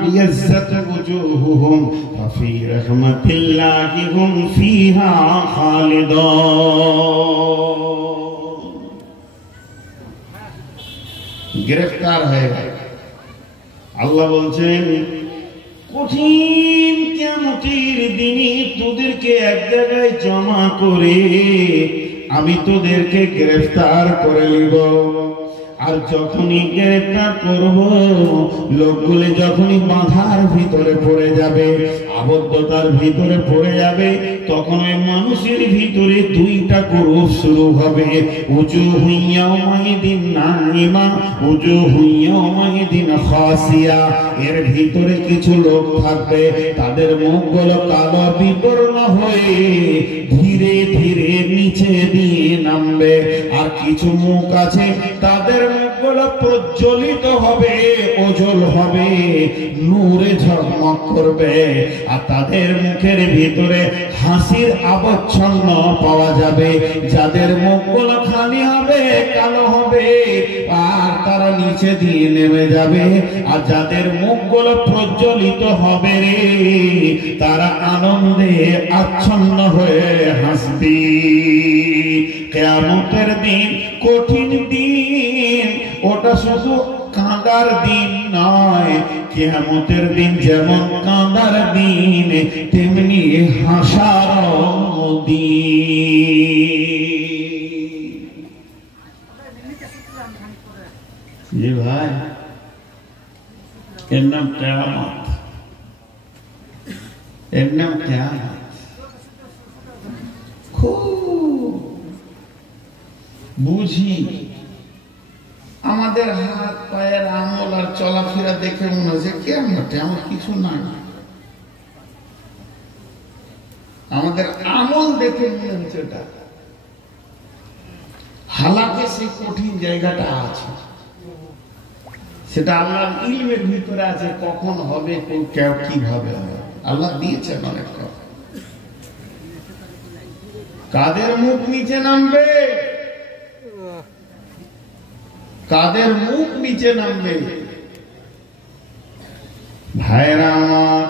বিয়াজ্জাত উজুহুহুম ফাফি রাহমাতিল্লাহি হুম ফিহা খালিদুন। গ্রেফতার হয়ে গেল। আল্লাহ বলছেন কঠিন কিয়ামতের দিনে তোদেরকে এক জায়গায় জমা করে আমি তোদেরকে গ্রেফতার করে নিব। আর যখনই গ্রেফতার করব, লোকগুলি যখনই বাঁধার ভিতরে পড়ে যাবে, আবদ্ধতার ভিতরে পড়ে যাবে, তখন ওই মানুষের ভিতরে দুইটা গ্রুপ শুরু হবে। উজুহু ইয়াওমাইদিন নাইমা, উজুহু ইয়াওমাইদিন খাসিয়া। এর ভিতরে কিছু লোক থাকবে, তাদের মুখগুলো কালো বিবর্ণ হয়ে ধীরে ধীরে নিচে দিয়ে নামবে। আর কিছু মুখ আছে, তাদের মুখগুলো প্রজ্বলিত হবে, ওজল হবে, নূরে ঝকমক করবে। আর তাদের মুখের ভিতরে হাসির আবচ্ছন্ন পাওয়া যাবে। যাদের মুখগুলো খালি হবে, কালো হবে, আর তারা নিচে দিয়ে নেমে যাবে। আর যাদের মুখগুলো প্রজ্বলিত হবে রে, তারা আনন্দে আচ্ছন্ন হয়ে হাসবে। কিয়ামতের দিন কঠিন দিন, ওটা শুধু কাঁদার দিন নয়। কিয়ামতের দিন যেমন কাঁদার দিন, তেমনি হাসার দিন। ভাই, এর নাম কিয়ামত, এর নাম কিয়ামত। খুব বুঝি আমাদের হাত পায়ের আঙুল আর চলাফেরা দেখে মনে হচ্ছে কিয়ামতে আমার কিছু নাই। আমাদের আমল দেখে মনে হচ্ছে এটা, হালাতে সেই কঠিন জায়গাটা আছে, সেটা আল্লাহর ইলমের ভিতরে আছে। কখন হবে, কিভাবে হবে, আল্লাহ দিয়েছেন অনেক কথা। কাদের মুখ নিচে নামবে, কাদের মুখ নিচে নামবে। ভাইরা আমার,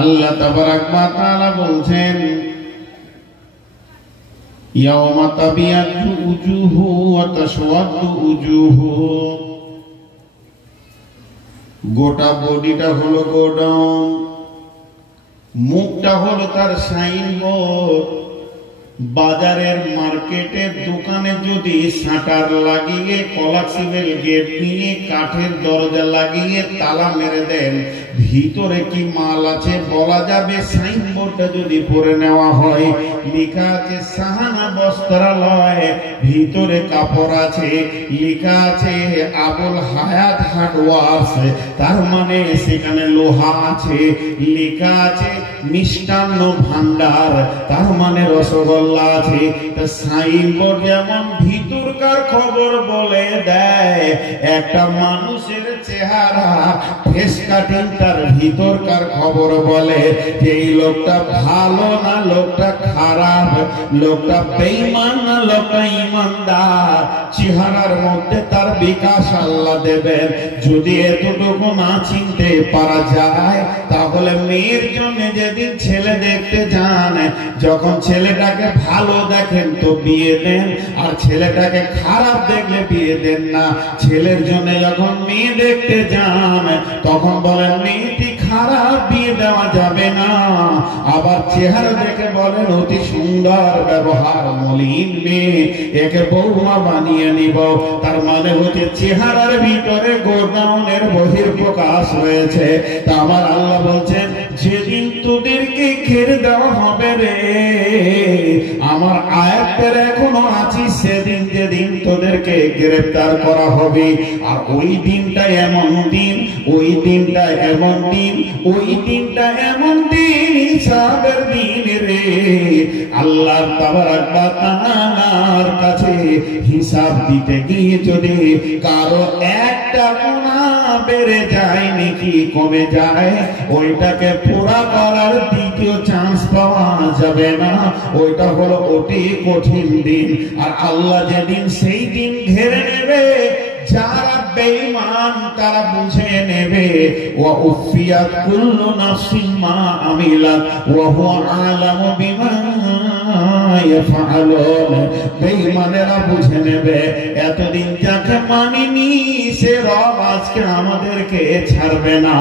আল্লাহ তাবারাক ওয়া তাআলা বলছেন ইয়াউমা তাবিয়াদু উজুহু ওয়া তাসওয়াদু উজুহু। গোটা বডিটা হলো গোডাউন, মুখটা হলো তার সাইনবোর্ড। বাজারের মার্কেটের দোকানে যদি শাটার লাগিয়ে কলাপসিবল গেট নিয়ে কাঠের দরজা লাগিয়ে তালা মেরে দেন, ভিতরে কি মাল আছে বলা যাবে? সাইনবোর্ডটা যদি পড়ে নেওয়া হয়, লেখা আছে সাহানা বস্ত্রালয়, ভিতরে কাপড় আছে, লেখা আছে আবুল হায়াত হার্ডওয়ার্স, তার মানে সেখানে লোহা আছে। লেখা আছে মিষ্টান্ন ভান্ডার, তার মানে রসগোল্লা আছে। সাইনবোর্ড যেমন ভিতরকার খবর বলে দেয়, একটা মানুষের চেহারা ফেস কাটিং তার ভিতরকার খবর বলে যে এই লোকটা ভালো না লোকটা খারাপ, লোকটা বেঈমান না লোকটা ইমানদার। চেহারার মধ্যে তার বিকাশ আল্লাহ দেবেন। যদি এতটুকু না চিনতে পারা যায়, তাহলে মেয়ের জন্য যেদিন ছেলে দেখতে যান, যখন ছেলেটাকে ভালো দেখেন তো বিয়ে দেন, আর ছেলেটাকে খারাপ দেখলে বিয়ে দেন না। ছেলের জন্য যখন মেয়ে দেখতে যান, তখন বলেন মেয়েটি খারাপ, বিয়ে দেওয়া যাবে না। আবার চেহারা দেখে বলেন অতি সুন্দর, ব্যবহার মলিন মেয়ে, একে বৌমা বানিয়ে নিব। তার মানে হচ্ছে চেহারার ভিতরে গোডাউনের বহির্প্রকাশ রয়েছে। তা আমার আল্লাহ বলছেন যেদিন তোদেরকে ঘিরে দেওয়া হবে রে, আমার আয়াতের এখনো আছি, সেদিন যেদিন তোদেরকে গ্রেফতার করা হবে। আর ওই দিনটা এমন দিন, ওই দিনটা এমন দিন, ওই দিনটা এমন দিন, হিসাবের দিন রে। আল্লাহ তাবারক ওয়া তাআলার কাছে হিসাব দিতে গিয়ে যদি কারো একটা গুনাহ বেড়ে যায়, নাকি কমে যায়, ওইটাকে পুরা করার দ্বিতীয় চান্স পাওয়া যাবে না। ওইটা হলো অতি কঠিন দিন। আর আল্লাহ যেদিন সেই দিন ঘেরে নেবে, যারা বেঈমান তারা বুঝে নেবে, ওয়া উফিয়াত কুল্লু নাফসিন মা আমিলাত ওয়া হুয়া আলামু বিমা ইয়াফআলুন। বেঈমানেরা বুঝে নেবে এতদিন যাকে মানিনি, সে রব আজকে আমাদেরকে ছাড়বে না।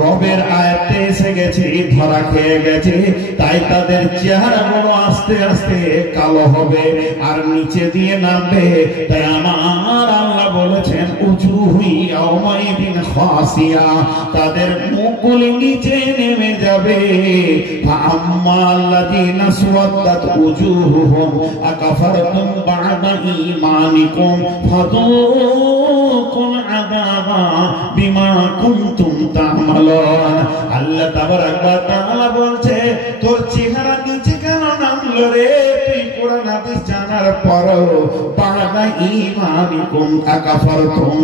রবের আয়াতে এসে গেছে, ধরা খেয়ে গেছে, তাই তাদের চেহারাগুলো আস্তে আস্তে কালো হবে আর নিচে দিয়ে নামবে। তাই আমার আল্লাহ বলেছেন উজুহি ইয়াউমাইদিন খাসিয়া, তাদের মুখগুলি নিচে নেমে যাবে। ফাআম্মাল্লাযীনা সুওয়াদ্দাত উজুহুহুম আকাফারতুম বা'দা ঈমানিকুম ফাযূকুল আযাবা বিমা কুনতুম তা'মালুন। আল্লাহ তাবারক ওয়া তাআলা বলছে তোর চেহারা নিচে কেন নামলো রে? তুই কোরআন হাদিস জানার পরও বা'দা ঈমানিকুম আকাফারতুম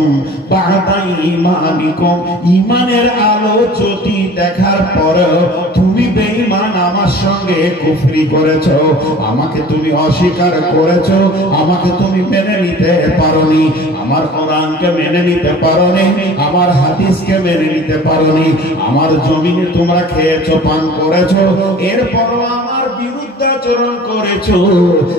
বা'দা ঈমানিকুম, ঈমানের আলো জ্যোতি দেখার পরও তুমি বেঈমান, আমার সঙ্গে কুফরি করেছো, আমাকে তুমি অস্বীকার করেছো, আমাকে তুমি মেনে নিতে পারোনি, আমার কোরআনকে মেনে নিতে পারোনি, আমার হাদিসকে মেনে নিতে পারোনি, আমার জমিনে তোমরা খেয়েছো, পান করেছো, এরপরও আমার বিরুদ্ধাচরণ করেছো।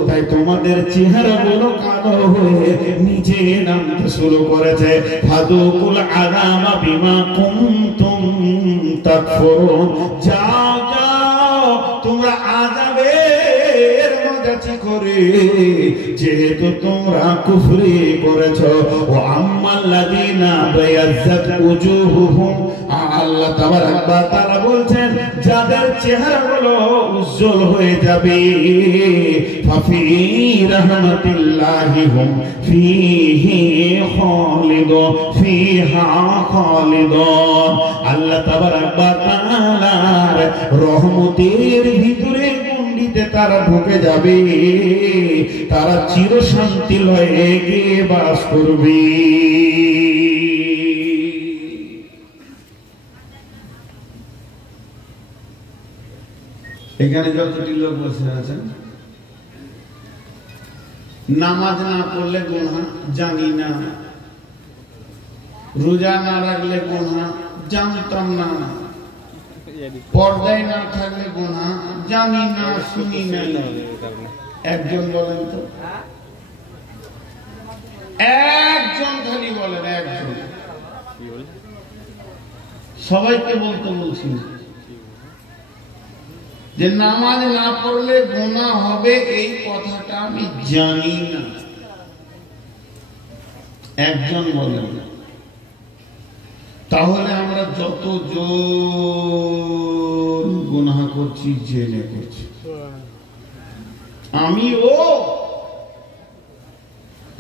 তাই তোমাদের চেহারাগুলো কালো হয়ে নিচে নামতে শুরু করেছে। ফাযুকুল আযাবা বিমা কুনতুম তাকফুরুন, যাও যাও তোমরা আযাবের মজা করে, যেহেতু তোমরা কুফরি করেছো। ও আম্মাল্লাযীনা বায়াজ্জাত উজুহুহুম, আল্লাহ তাবারক ওয়া তাআলা বলছেন যাদের চেহারাগুলো উজ্জ্বল হয়ে যাবে, ফাফি রাহমাতিল্লাহি হুম ফীহি খালিদুন ফীহা খালিদুন। আল্লাহ তাবারক ওয়া তাআলার রহমতের ভিতরে গণ্ডিতে তারা ঢুকে যাবে, তারা চির শান্তি লয়ে গিয়ে বাস করবে। এখানে যতটি লোক বসে আছেন, নামাজ না পড়লে গুনাহ জানি না, রোজা না রাখলে গুনাহ জানতাম না, পর্দায় না থাকলে গুনাহ জানি না, শুনি না। একজন বলেন তো, একজন খালি বলেন, একজন। সবাইকে বলতে বলছি যে নামাজ না পড়লে গুনাহ হবে এই কথাটা আমি জানি না, একজন বলেন। তাহলে আমরা যত জোর গুনাহ করছি জেনে করছি।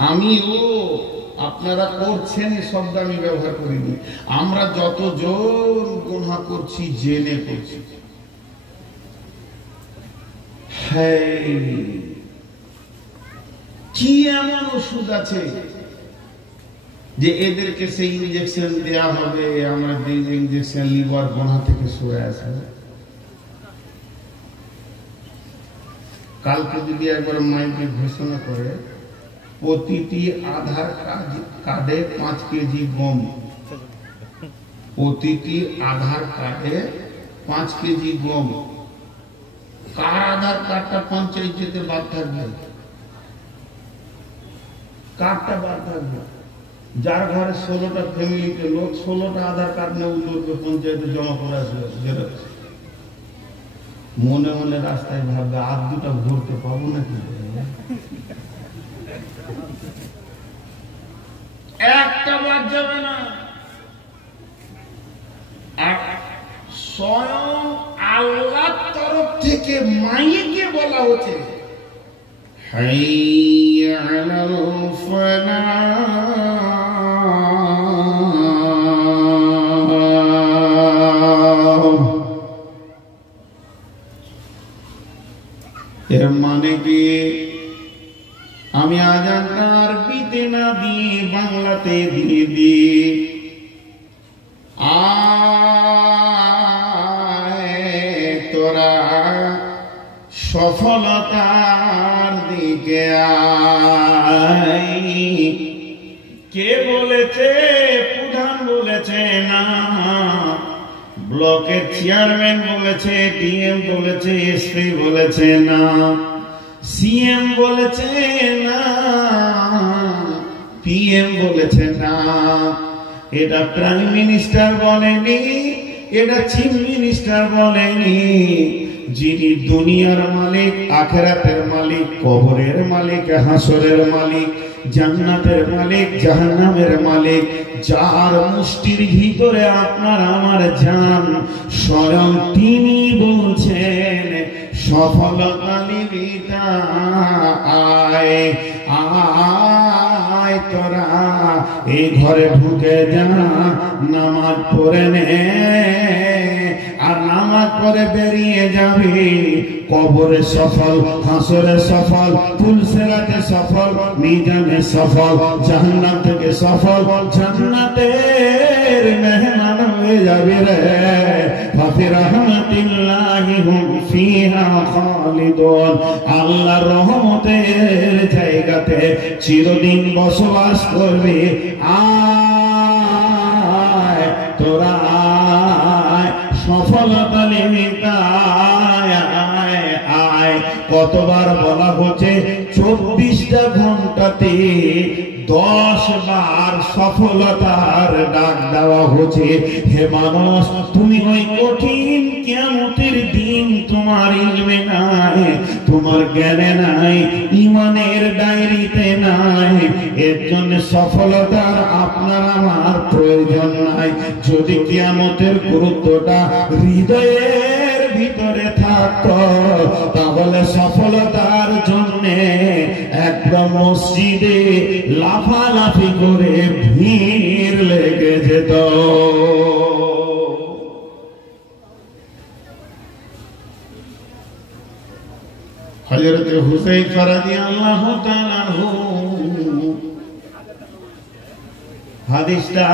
আমিও আপনারা করছেন এই শব্দ আমি ব্যবহার করিনি। আমরা যত জোর গুনাহ করছি জেনে করছি। কি এমন ওষুধ আছে যে এদেরকে সেই ইনজেকশন দেয়া হবে, আমরা ইনজেকশন লিভার গোনা থেকে সরে আসবে? কালকে যদি একবার মাইকে ঘোষণা করে প্রতিটি আধার কার্ডে 5 কেজি গম, প্রতিটি আধার কার্ডে 5 কেজি গম, কার আধার কার্ডটা পঞ্চায়েতে বাদ থাকবে? কার্ডটা বাদ থাকবে। যার ঘরে 16টা ফ্যামিলিতে লোক, 16টা আধার কার্ড নিয়ে উঠবে পঞ্চায়েতে জমা করে আসবে। মনে মনে রাস্তায় ভাববে আর 2টা ভরতে পাবো নাকি, একটা বাদ যাবে না। আর স্বয়ং আল্লাহর তরফ থেকে মাইকে বলা হচ্ছে হাইয়া আলাল ফালাহ। এর মানে কি আমি আজানটা আরবিতে না দিয়ে বাংলাতে দিয়ে দিই, তোরা সফলতার দিকে আয়। কে বলেছে? প্রধান বলেছে না, ব্লকের চেয়ারম্যান বলেছে, ডিএম বলেছে, এসপি বলেছে না, সিএম বলেছে না, পিএম বলেছে না, এটা প্রাইম মিনিস্টার বলেনি, এটা চিফ মিনিস্টার বলেনি। যিনি দুনিয়ার মালিক, আখিরাতের মালিক, কবরের মালিক, হাসরের মালিক, জান্নাতের মালিক, জাহান্নামের মালিক, যার মুষ্টির ভিতরে আপনার আমার জান, স্বয়ং তিনি বলছেন সফলতা নিবিতা আয় আয়, তোরা এই ঘরে ঢুকে যা, নামাজ পড়ে নে, আর নামাজ পড়ে বেরিয়ে যাবে। কবরে সফল, হাসরে সফল, পুলসেরাতে সফল, মিজানে সফল, জাহান্নাম থেকে সফল, জান্নাতের মেহমান হয়ে যাবে রে। ফাফি রাহমাতিল্লাহি হুম ফিহা খালিদুন, আল্লাহর রহমতের জায়গাতে চিরদিন বসবাস করবে। আয় তোরা আয়, সফলতা নিমিত্তে আয়। কতবার বলা হচ্ছে 24টা ঘন্টাতে 10 বার সফলতার ডাক দেওয়া হচ্ছে। হে মানুষ, তুমি ওই কঠিন কিয়ামতের দিন তোমার ইলমে নাই, তোমার জ্ঞানে নাই, ইমানের ডায়েরিতে নাই, এর জন্য সফলতার আপনার আমার প্রয়োজন নাই। যদি কিয়ামতের গুরুত্বটা হৃদয়ের ভিতরে থাকতো, তাহলে সফলতার জন্য একদম মসজিদে লাফালাফি করে ভিড় লেগে যেত। হযরত হুযায়ফা রাদিয়াল্লাহু তাআলা আনহু, হাদিসটা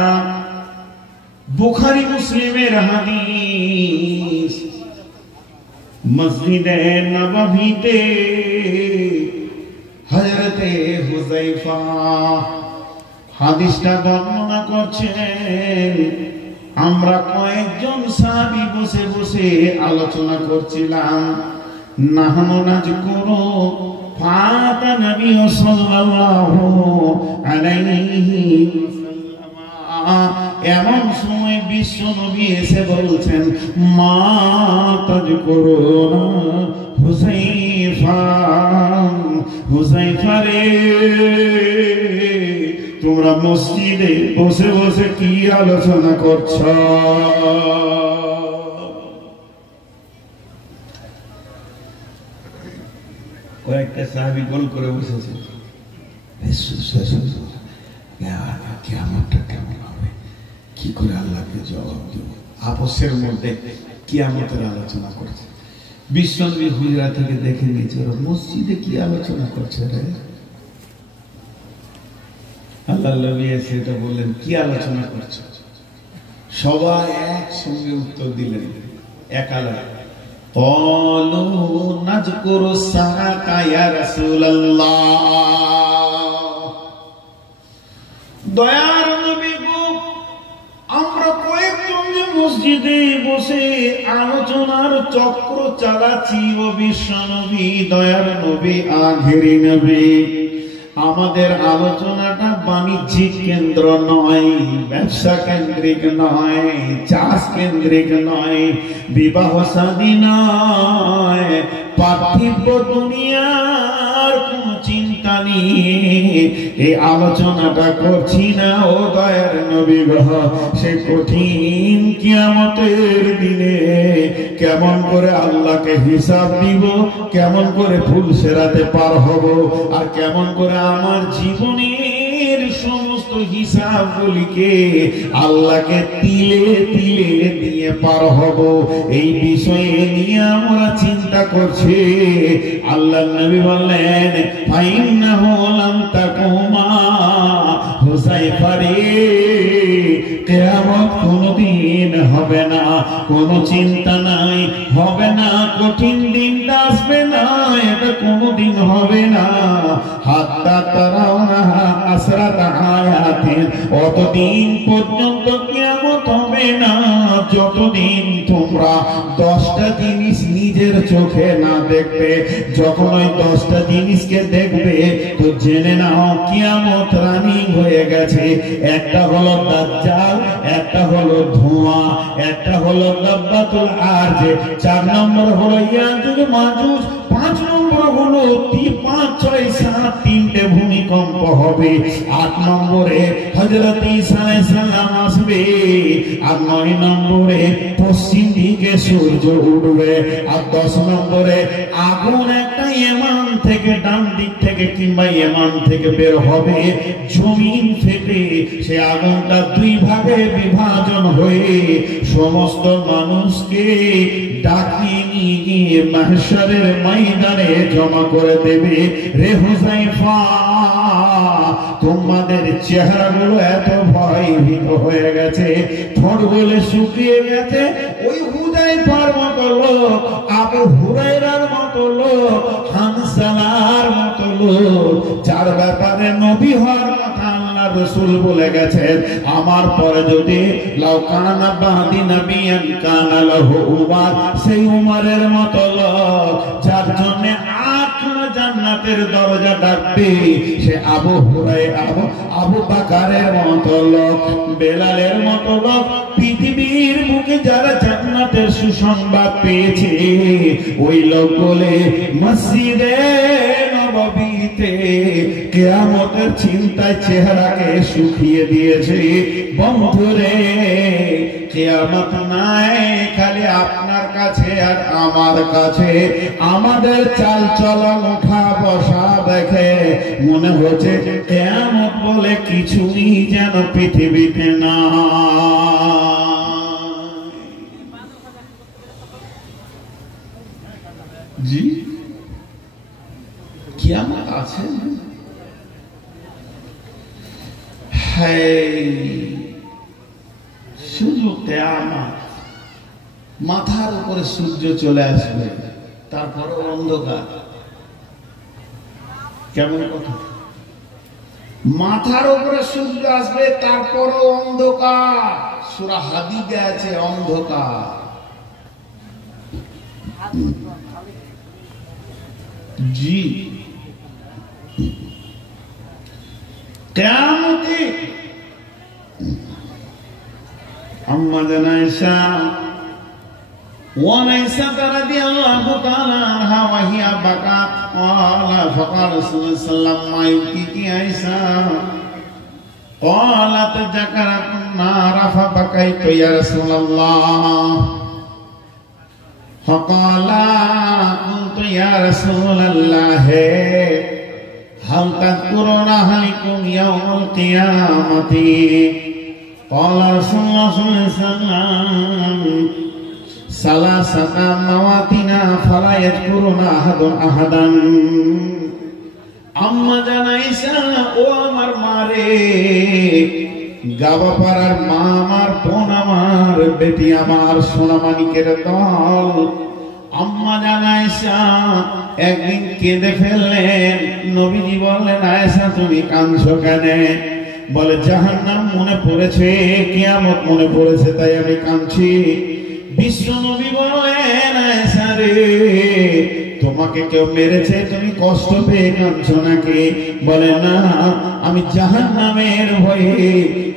বুখারী মুসলিমের হাদিস। মসজিদে নববীতে হযরত হুযায়ফা হাদিসটা বর্ণনা করছেন। আমরা কয়েকজন সাহাবী বসে বসে আলোচনা করছিলাম। নাহনু নাযকুরু ফাতা নবী সাল্লাল্লাহু আলাইহি ওয়াসাল্লাম, এমন সময় বিশ্ব নবী এসে বলছেন, মা তাযকুরুনা হুযায়ফা, হুযায়ফা রে, তোমরা মসজিদে বসে বসে কি আলোচনা করছো? কয়েকটা সাহাবী গোল করে বসেছে, কিয়ামতটা কেমন হবে, কি করে আল্লাহকে জবাব দেব, আপসের মধ্যে কিয়ামতের আলোচনা করছে। বিশ্বনবী হুজরা থেকে দেখে নিয়েছে ওরা মসজিদে কি আলোচনা করছে রে। আল্লাহ নবী সেটা বললেন, কি আলোচনা করছে? সবাই একসঙ্গে উত্তর দিলেন একালা, ক্বালু নাযকুরু সাআতা ইয়া রাসূলুল্লাহ। দয়ার নবী গো, আমরা কয়েকজন মসজিদে বসে আলোচনার চক্র চালাচ্ছি। ও বিশ্ব নবী, দয়ার নবী, আখেরি নবী, আমাদের আলোচনাটা বাণিজ্যিক কেন্দ্র নয়, ব্যবসা কেন্দ্রিক নয়, চাষ কেন্দ্রিক নয়, বিবাহ শাদী নয়, পার্থিব দুনিয়ার কোন চিন্তা নিয়ে এই আলোচনাটা করছি না। ও দয়ার নবী গো, সে কঠিন কিয়ামতের দিনে কেমন করে আল্লাহকে হিসাব দিব, কেমন করে ফুলসেরাতে পার হব, আর কেমন করে আমার জীবনের সমস্ত হিসাবগুলিকে আল্লাহকে তিলে তিলে দিয়ে পার হব, এই বিষয়ে নিয়ে আমরা চিন্তা করছি। আল্লাহ নবী বললেন, ফাইন্নাহু লাম তাকুমা হুযায়ফা রে, কিয়ামত কোনদিন হবে না, কোন চিন্তা নাই, হবে না, কঠিন দিনটা আসবে না, এটা কোনদিন হবে না। হাত্তা তারাউনা আসরাতা আয়াতিন, অতদিন পর্যন্ত কিয়ামত হবে না যতদিন তোমরা 10টা জিনিস নিজের চোখে না দেখবে। যখন ওই 10টা জিনিসকে দেখবে তো জেনে নাও কিয়ামত রানিং হয়ে গেছে। একটা হলো দাজ্জাল, একটা হলো ধোঁয়া, একটা হলো দাব্বাতুল আরজ, 4 নম্বর হলো ইয়াজুজ মাজুজ, 5 নম্বর হলো 5, 6, 7 তিনটে ভূমিকম্প হবে, 8 নম্বরে হযরত ঈসা আলাইহিস সালাম আসবে, আর 9 নম্বরে পশ্চিম দিকে সূর্য উঠবে, আর 10 নম্বরে আগুন একটা ইমান থেকে, ডান দিক থেকে কিংবা ইমান থেকে বের হবে, জমিন ফেটে সে আগুনটা 2 ভাগে বিভাজন হয়ে সমস্ত মানুষকে ডাকিয়ে নিয়ে গিয়ে মাহশরের ময়দানে জমা করে দেবে। রে হুযায়ফা, তোমাদের চেহারাগুলো এত ভয়ভীত হয়ে গেছে, ঠোঁটগুলো শুকিয়ে গেছে, ওই হুযায়ফার মতো লোক, আবু হুরায়রার মতো লোক, হানসালার মতো লোক, যার ব্যাপারে নবী হওয়ার কথা আল্লাহ রাসূল বলে গেছেন, আমার পরে যদি লাউ কানা বাদি নবিয়ান কানা লাহু উমার, সেই উমারের মতো লোক যার জন্য 8খানা জান্নাতের দরজা ডাকবে, সে আবু হুরায়রা, আবু বকরের মতো লোক, বেলালের মতো লোক, পৃথিবীর বুকে যারা জান্নাতের সুসংবাদ পেয়েছে ওই লোক বলে মসজিদে নববীতে কিয়ামতের চিন্তায় চেহারাকে শুকিয়ে দিয়েছে। বন্ধুরে, কিয়ামত নাই খালি আপনার কাছে আর আমার কাছে। আমাদের চাল চলন, ওঠা বসা দেখে মনে হচ্ছে কিয়ামত বলে কিছুই যেন পৃথিবীতে না। জি, কিয়ামত আছে, শুধু কিয়ামত, মাথার উপরে সূর্য চলে আসবে, তারপরে অন্ধকার। কেমন কথা? মাথার উপরে সূর্য আসবে, তারপরে অন্ধকার। সূরা হাদীদে আছে অন্ধকার। জি, কিয়ামতে আম্মা জান আয়েশা وليست رضي الله تعالى عنها وهي بكت فقال رسول الله صلى الله عليه وسلم ما يبكيك يا عائشة قالت ذكرت النار فبكيت يا رسول الله فقال قلت يا رسول الله هل تذكرون أهلكم يوم القيامة قال رسول الله صلى الله عليه وسلم ثلاثة مواتنا فلا يذكرون أحد أحدا আম্মা জান আয়েশা ও আমার মারে গাবাপাড়ার মা আমার বোন আমার বেটি আমার সোনামানিকের দল আম্মা জান আয়েশা একদিন কেঁদে ফেললেন নবীজি বললেন আয়েশা তুমি কাঁদছো কেন বলে জাহান্নাম মনে পড়েছে কিয়ামত মনে পড়েছে তাই আমি কাঁদছি বিশ্ব নবী বললেন আয়েশা রে তোমাকে কেউ মেরেছে তুমি কষ্ট পেয়ে কাঁদছো নাকি বলে না আমি জাহান্নামের ভয়ে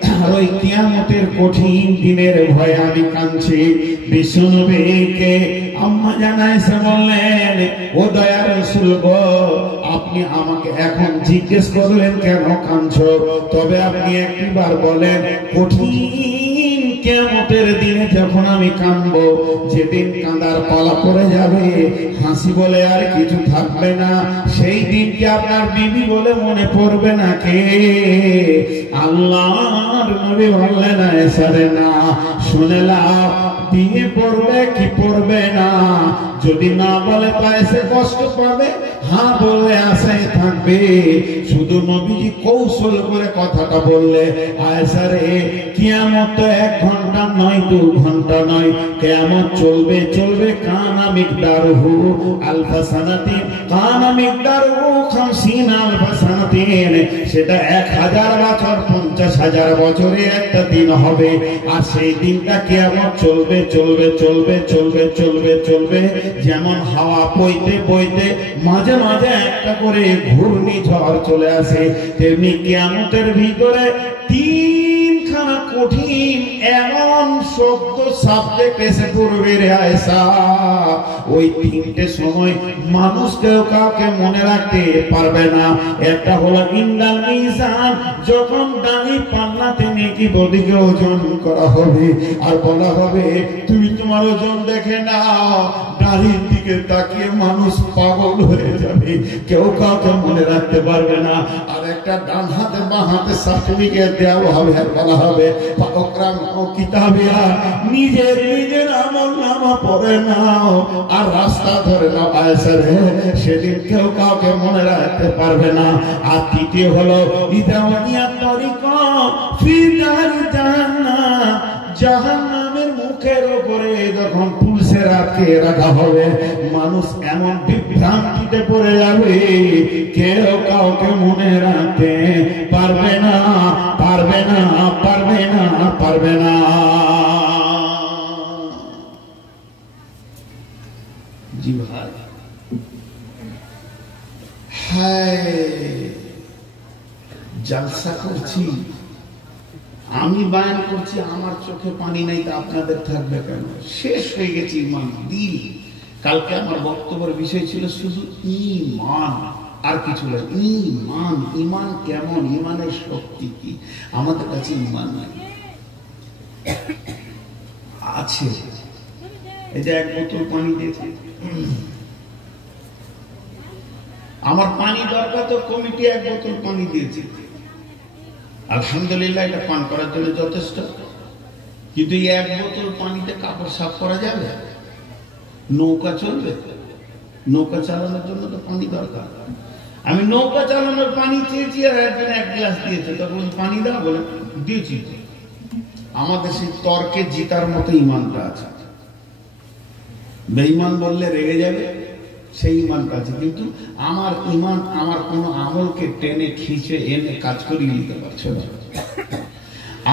আর ওই কিয়ামতের কঠিন দিনের ভয়ে আমি কাঁদছি বিশ্ব নবীকে আম্মা জান আয়েশা বললেন ও দয়ার রাসূল গো আপনি আমাকে এখন জিজ্ঞেস করলেন কেন কাঁদছো তবে আপনি একবার বলেন কঠিন কিয়ামতের দিনে যখন আমি কাঁদবো যেদিন কাঁদার পালা পড়ে যাবে হাসি বলে আর কিছু থাকবে না সেই দিন কি আপনার বিবি বলে মনে পড়বে না কে আল্লাহর নবী বললেন আয়েশা রে না শুনে লাও দিনে পড়বে কি পড়বে না যদি না বলে পায়েছে কষ্ট পাবে হ্যাঁ বললে আশায় থাকবে শুধু নবীজি কৌশল করে কথাটা বললে আয়েশা রে কিয়ামত তো 1 ঘন্টা নয় 2 ঘন্টা নয় কিয়ামত চলবে চলবে কানা মিকদারহু আলফা সানাতিন কানা মিকদারহু 50 আলফা সানাতিন সেটা 1000 বছর 50,000 বছরে একটা দিন হবে আর সেই দিনটা কিয়ামত চলবে চলবে চলবে চলবে চলবে চলবে যেমন হাওয়া বইতে বইতে মাঝে মাঝে একটা করে ঘূর্ণিঝড় চলে আসে তেমনি কিয়ামতের ভিতরে তিনখানা কঠিন এমন শব্দ সাবজেক্ট এসে পড়বে রে আয়েশা ওই তিনটে সময় মানুষ কেউ কাউকে মনে রাখতে পারবে না একটা হলো ইন্দাল মিজান যখন দাঁড়ি পাল্লাতে নেকি বডিকে ওজন করা হবে আর বলা হবে তুমি তোমার ওজন দেখে নাও দাঁড়ির দিকে তাকিয়ে মানুষ পাগল হয়ে যাবে কেউ কাউকে মনে রাখতে পারবে না আর একটা ডান হাতে বাঁ হাতে সার্টিফিকেট দেওয়া হবে আর বলা হবে পাকরাম ও কিতাবিয়া নিজের নিজের আমল নামা পড়ে নাও আর রাস্তা ধরে নাও আয়েশা রে সেদিন কেউ কাউকে মনে রাখতে পারবে না আর তৃতীয় হলো ইদাওয়ানিয়া তরিকা ফি দারি জাহান্নাম জাহান্নামের মুখের উপরে যখন পুলিশে রাখা হবে মানুষ এমন বিভ্রান্তিতে পড়ে যাবে কেউ কাউকে মনে রাখতে পারবে না পারবে না পারবে না পারবে না জি ভাই হায় জলসা করছি আমি বায়ান করছি আমার চোখে পানি নাই তা আপনাদের থাকবে কেন শেষ হয়ে গেছে ইমান দিল কালকে আমার বক্তব্যের বিষয় ছিল শুধু ঈমান আর কিছু না ঈমান ঈমান কেমন ঈমানের শক্তি কি আমাদের কাছে ঈমান নাই আছে এই যে 1 বোতল পানি দিয়েছে আমার পানি দরকার তো কমিটি 1 বোতল পানি দিয়েছে আলহামদুলিল্লাহ এটা পান করার জন্য যথেষ্ট কিন্তু এই 1 বোতল পানিতে কাপড় সাফ করা যাবে নৌকা চলবে নৌকা চালানোর জন্য তো পানি দরকার আমি নৌকা চালানোর পানি চেয়েছি আর একজন 1 গ্লাস দিয়েছে তখন পানি দাও বলে দিয়েছি আমাদের সেই তর্কে জিতার মতো ইমানটা আছে বেঈমান বললে রেগে যাবে সেই ইমানটা আছে কিন্তু আমার ইমান আমার কোন আমলকে টেনে খিঁচে এনে কাজ করিয়ে নিতে পারছে না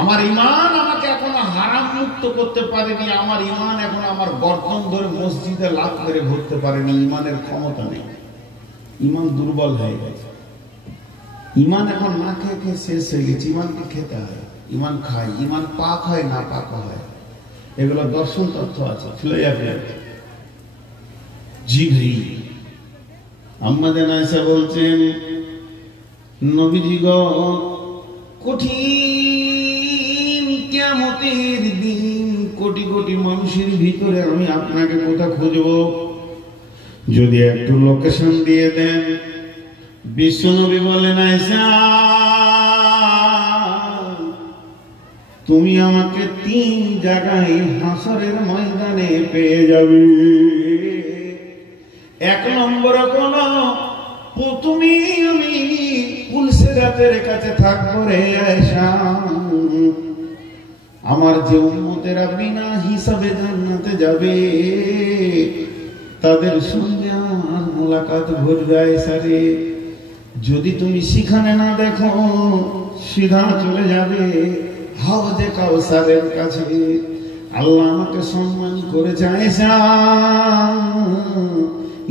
আমার ইমান আমাকে এখনো হারাম মুক্ত করতে পারেনি আমার ইমান এখন আমার গর্দন ধরে মসজিদে লাফ মেরে ঘুরতে পারেনি ইমানের ক্ষমতা নেই ইমান দুর্বল হয়ে গেছে ইমান এখন না খেয়ে খেয়ে শেষ হয়ে গেছে ইমানকে খেতে হয় ইমান খায়, ইমান পাক হয় না পাক হয়, এগুলো দর্শন তথ্য আছে। জি ভাই, আম্মাজান আয়েশা বলছেন নবীজি গো, কঠিন কিয়ামতের দিন কোটি কোটি মানুষের ভিতরে আমি আপনাকে কোথা খুঁজবো, যদি একটু লোকেশন দিয়ে দেন। বিশ্বনবী বলেন আয়েশা, তুমি আমাকে 3 জায়গায় হাসরের ময়দানে পেয়ে যাবে। 1 নম্বর হলো প্রথমে আমি পুলসিরাতের কাছে থাকবো রে আয়েশা, আমার যে উম্মতেরা বিনা হিসাবে জান্নাতে যাবে তাদের সঙ্গে আমার মোলাকাত ঘটবে আয়েশা রে। যদি তুমি সেখানে না দেখো সিধা চলে যাবে হাউজে কাউসারের কাছে। আল্লাহ আমাকে সম্মান করেছে আয়েশা,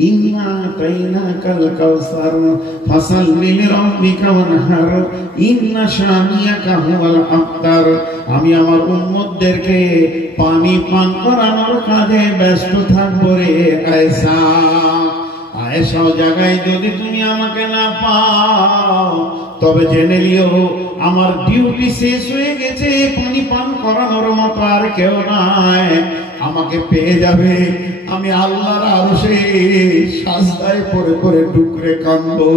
ইন্না আতাইনাকাল কাউসার ফাসাল্লি লিরাব্বিকা ওয়ানহার ইন্না শানিয়াকা হুয়াল আবতার। আমি আমার উম্মতদেরকে পানি পান করানোর কাজে ব্যস্ত থাকবো রে আয়েশা। আয়েশা জায়গায় যদি তুমি আমাকে না পাও তবে জেনে নিও আমার ডিউটি শেষ হয়ে গেছে, পানি পান করানোর মতো আর কেউ নাই। আমাকে পেয়ে যাবে, আমি আল্লাহর আরশে সাজদায় পড়ে পড়ে ডুকরে কাঁদবো।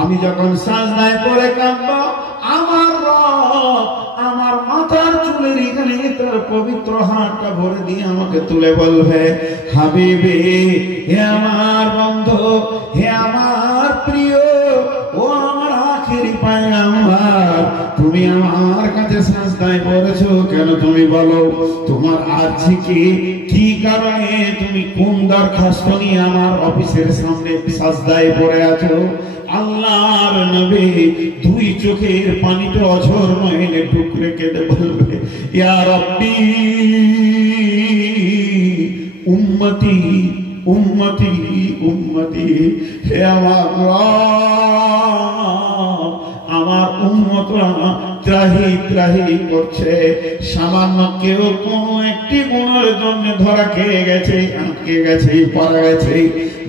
আমি যখন সাজদায় পড়ে কাঁদবো, আমার রব আমার মাথার চুলের এখানে তার পবিত্র হাতটা ভরে দিয়ে আমাকে তুলে বলবে, হাবিবি, হে আমার বন্ধু, হে আমার প্রিয়, ও আমার আখেরি পয়গম্বর, তুমি আমার কাছে সাজদায় পড়েছো কেন? তুমি বলো তোমার আছে কি কারণে তুমি কোন দরখাস্ত নিয়ে আমার অফিসের সামনে সাজদায় পড়ে আছো? আল্লাহর নবী 2 চোখের পানিতে অঝর নয়নে টুকরে কেঁদে বলবে, ইয়া রাব্বি উম্মতি উম্মতি উম্মতি, হে আমার রব, আমার উম্মতরা ত্রাহি ত্রাহি করছে। সামান্য কেউ কোনো একটি গুণের জন্য ধরা খেয়ে গেছে, আটকে গেছে, পড়া গেছে,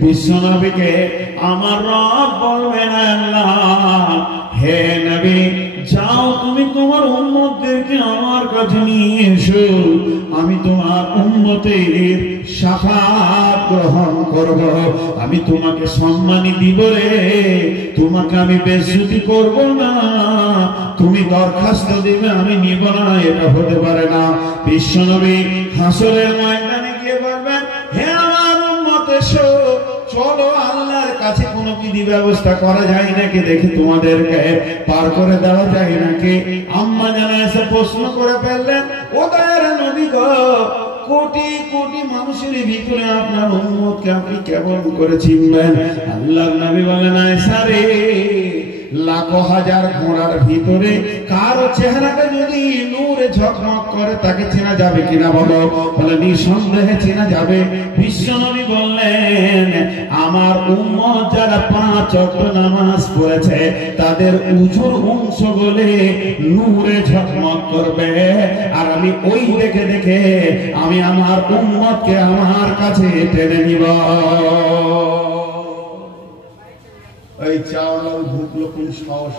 বিশ্বনবীকে আমার রব বলবেন, আল্লাহ হে নবী যাও তুমি তোমার উম্মতদেরকে আমার কাছে নিয়ে এসো, আমি তোমার উম্মতের শাফাত গ্রহণ করব, আমি তোমাকে সম্মানী দিব রে, তোমাকে আমি বেইজ্জতি করব না। তুমি দরখাস্ত দিবে আমি নিব না, এটা হতে পারে না। বিশ্বনবী হাসরের ময়দানে গিয়ে বলবেন, হে আমার উম্মত এসো, চলো আল্লাহর কাছে কোনো বিধি ব্যবস্থা করা যায় নাকি, দেখি তোমাদেরকে পার করে দেওয়া যায় নাকি। আম্মা জানা এসে প্রশ্ন করে ফেললেন, ও দয়ার নবী গো, কোটি কোটি মানুষের ভিতরে আপনার উম্মতকে আপনি কেমন করে চিনবেন? আল্লাহর নবী বলেন, আয়েশা রে, লাখো হাজার ঘোড়ার ভিতরে কারো চেহারাটা যদি নূরে ঝকমক করে তাকে চেনা যাবে কিনা বলো? বলে নিঃসন্দেহে চেনা যাবে। বিশ্বনবী বললেন, আমার উম্মত যারা 5 ওয়াক্ত নামাজ পড়েছে তাদের উজুর অংশ বলে নূরে ঝকমক করবে, আর আমি ওই দেখে দেখে আমি আমার উম্মতকে আমার কাছে টেনে নিব। এই চাওয়ালাও ঢুকলো কোন সাহস,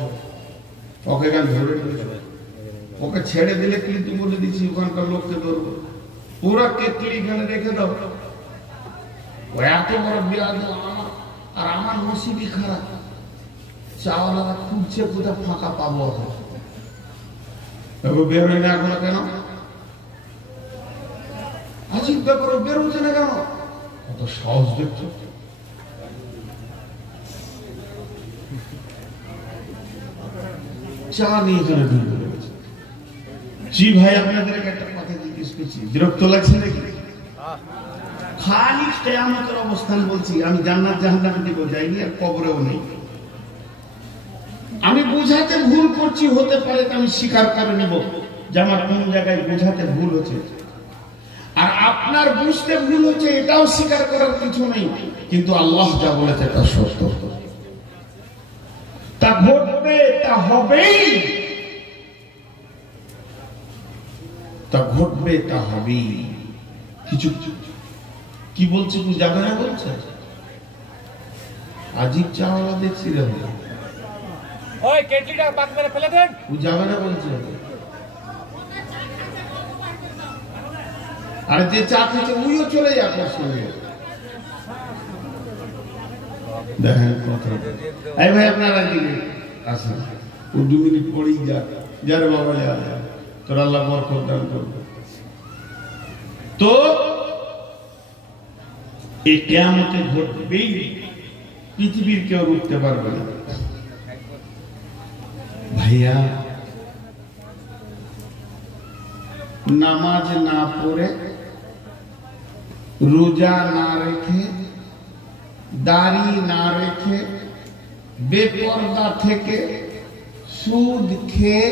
ওকে কেন ধরে ওকে ছেড়ে দিলে কিন্তু বলে দিচ্ছি ওখানকার লোককে ধরবো, পুরা কেটলি এখানে রেখে দাও। ও এত বড় বিরাট আর আমার নসিবই খারাপ, চাওয়ালারা খুঁজছে কোথায় ফাঁকা পাবো, বেরোয় না এখনো কেন? আজিব ব্যাপার, বেরোচ্ছে না কেন? কত সাহস দেখছো। চা নিয়ে এখানে ঢুকে গেছে। জি ভাই, আপনাদেরকে একটা কথা জিজ্ঞেস করছি, বিরক্ত লাগছে নাকি? খালি কিয়ামতের অবস্থান বলছি, আমি জান্নাত জাহান্নামের দিকে যাইনি আর কবরেও নেই। আমি বুঝাতে ভুল করছি, হতে পারে আমি স্বীকার করে নেব যে আমার কোন জায়গায় বুঝাতে ভুল হচ্ছে, আর আপনার বুঝতে ভুল হচ্ছে এটাও স্বীকার করার কিছু নেই। কিন্তু আল্লাহ যা বলেছে তা সত্য, তা ঘটবে, তা হবেই। তা ঘটবে, তা হবেই। কিছু কি বলছে, তুই যাবে না বলছে, আজিব চাওয়ালা দেখছি রে, ওই কেটলিটা পাক মেরে ফেলে দেন, ও যাবে না বলছে। আর যে চা খেয়েছে উইও চলে যাক ওর সঙ্গে। দেখেন কথা, এই ভাই আপনারা দিকে আসেন, ও 2 মিনিট পরেই যাক, যার বাবা যা, তোর আল্লাহ বরকত দান করবে। তো এই কিয়ামতে ঘটবেই, পৃথিবীর কেউ রুখতে পারবে না। ভাইয়া, নামাজ না পড়ে, রোজা না রেখে, দাড়ি না রেখে, বেপরদা থেকে, সুদ খেয়ে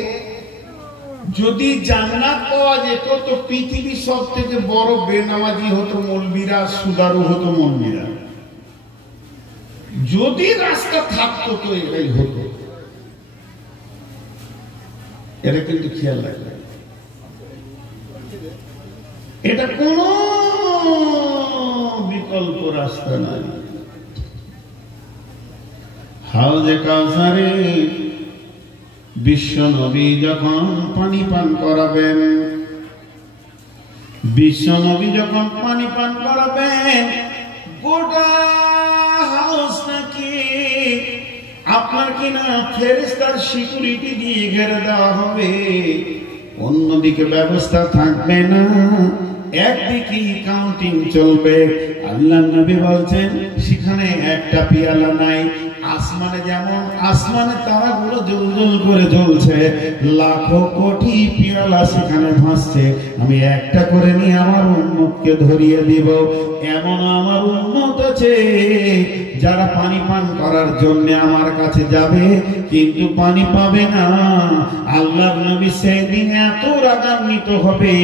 যদি জান্নাত পাওয়া যেত, তো পৃথিবীর সব থেকে বড় বেনামাজি হতো মৌলবীরা, সুদারু হতো মৌলবীরা। যদি রাস্তা থাকতো তো এটাই হতো। এটা কিন্তু খেয়াল রাখবে, এটা কোন বিকল্প রাস্তা নাই। হাউজে কাউসারে বিশ্ব নবী যখন পানি পান করাবেন, বিশ্ব নবী যখন পানি পান করাবেন, গোটা হাউস নাকি আপনার কিনা ফেরেশতার সিকিউরিটি দিয়ে ঘেরে দেওয়া হবে, অন্যদিকে ব্যবস্থা থাকবে না, একদিকে কাউন্টিং চলবে। আল্লাহ নবী বলছেন সেখানে একটা পিয়ালা নাই, আসমানে যেমন আসমানে তারাগুলো জ্বলজ্বল করে জ্বলছে, লাখো কোটি পিয়ালা সেখানে ভাসছে, আমি একটা করে নিয়ে আমার উম্মতকে ধরিয়ে দিব। এমন আমার উম্মত আছে যারা পানি পান করার জন্য আমার কাছে যাবে, কিন্তু পানি পাবে না। আল্লাহর নবী সেদিন এত রাগান্বিত হবে,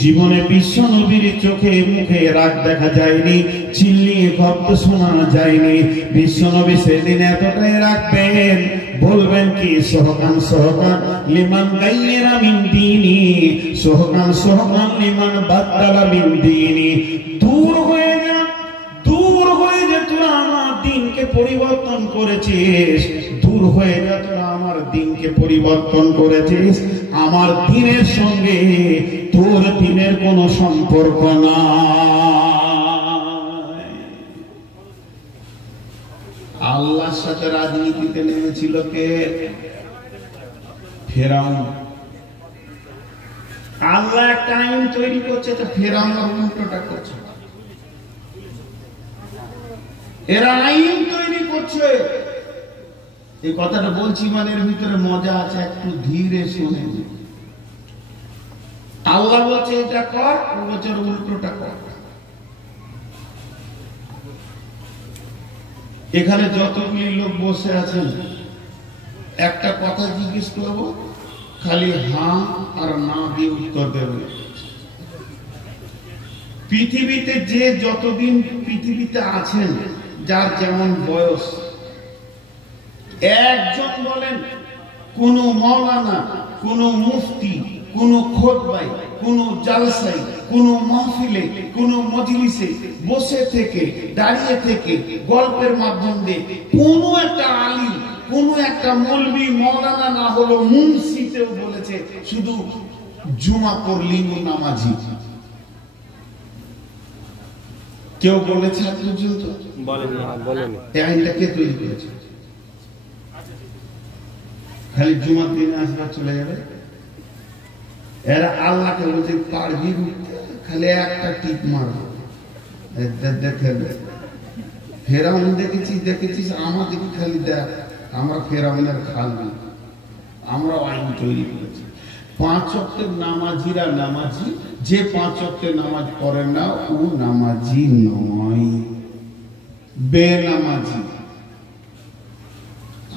জীবনে বিশ্ব নবীর চোখে মুখে রাগ দেখা যায়নি, চিল্লিয়ে শব্দ শোনা যায়নি। বিশ্ব নবী সেদিন এতটাই রাখবেন, বলবেন কি, সোহকান সোহকান লিমান গায়্যারা মিন দীনি, সোহকান সোহকান লিমান বাদদালা মিন দীনি। দূর হয়ে যা, দূর হয়ে যা, তোরা আমার দিনকে পরিবর্তন করেছিস, দূর হয়ে যা, তোরা আমার দিনকে পরিবর্তন করেছিস, আমার দিনের সঙ্গে তোর দিনের কোনো সম্পর্ক না। আল্লাহর সাথে রাজনীতিতে নেমেছিল কে? ফেরাউন। আল্লাহ একটা আইন তৈরি করছে, তো ফেরাউন উল্টোটা করছে। এরা আইন তৈরি করছে। এই কথাটা বলছি মানে এর ভিতরে মজা আছে, একটু ধীরে শুনেন। আল্লাহ বলছে এটা কর, ও বলছে উল্টোটা কর। এখানে যতগুলি লোক বসে আছেন, একটা কথা জিজ্ঞেস করব, খালি হ্যাঁ আর না দিয়ে উত্তর দেবেন। পৃথিবীতে যে যতদিন পৃথিবীতে আছেন, যার যেমন বয়স, একজন বলেন কোন মাওলানা, কোন মুফতি, কোন খুতবায়, কোন জালসায়, কোন মাহফিলে, কোন মজলিসে বসে থেকে, দাঁড়িয়ে থেকে, গল্পের মাধ্যম দিয়ে কোন একটা আলিম, কোন একটা মৌলবি, মাওলানা না হলো মুন্সিতেও বলেছে শুধু জুমা পড়লি নামাজি? কেউ বলেছে আজ পর্যন্ত? বলেনি। এই আইনটা কে তৈরি করেছে? খালি জুমার দিনে আসবে, চলে যাবে। এরা আল্লাহকে বলছে পারবি উঠতে, খালি একটা টিপ মারবে। দেখে ফেরাউন দেখেছিস, আমাদেরকে খালি দেখ, আমরা ফেরাউনের খালি, আমরা আইন তৈরি করেছি। 5 ওয়াক্তের নামাজিরা নামাজি, যে 5 ওয়াক্তের নামাজ পড়ে না ও নামাজি নয়, বেনামাজি।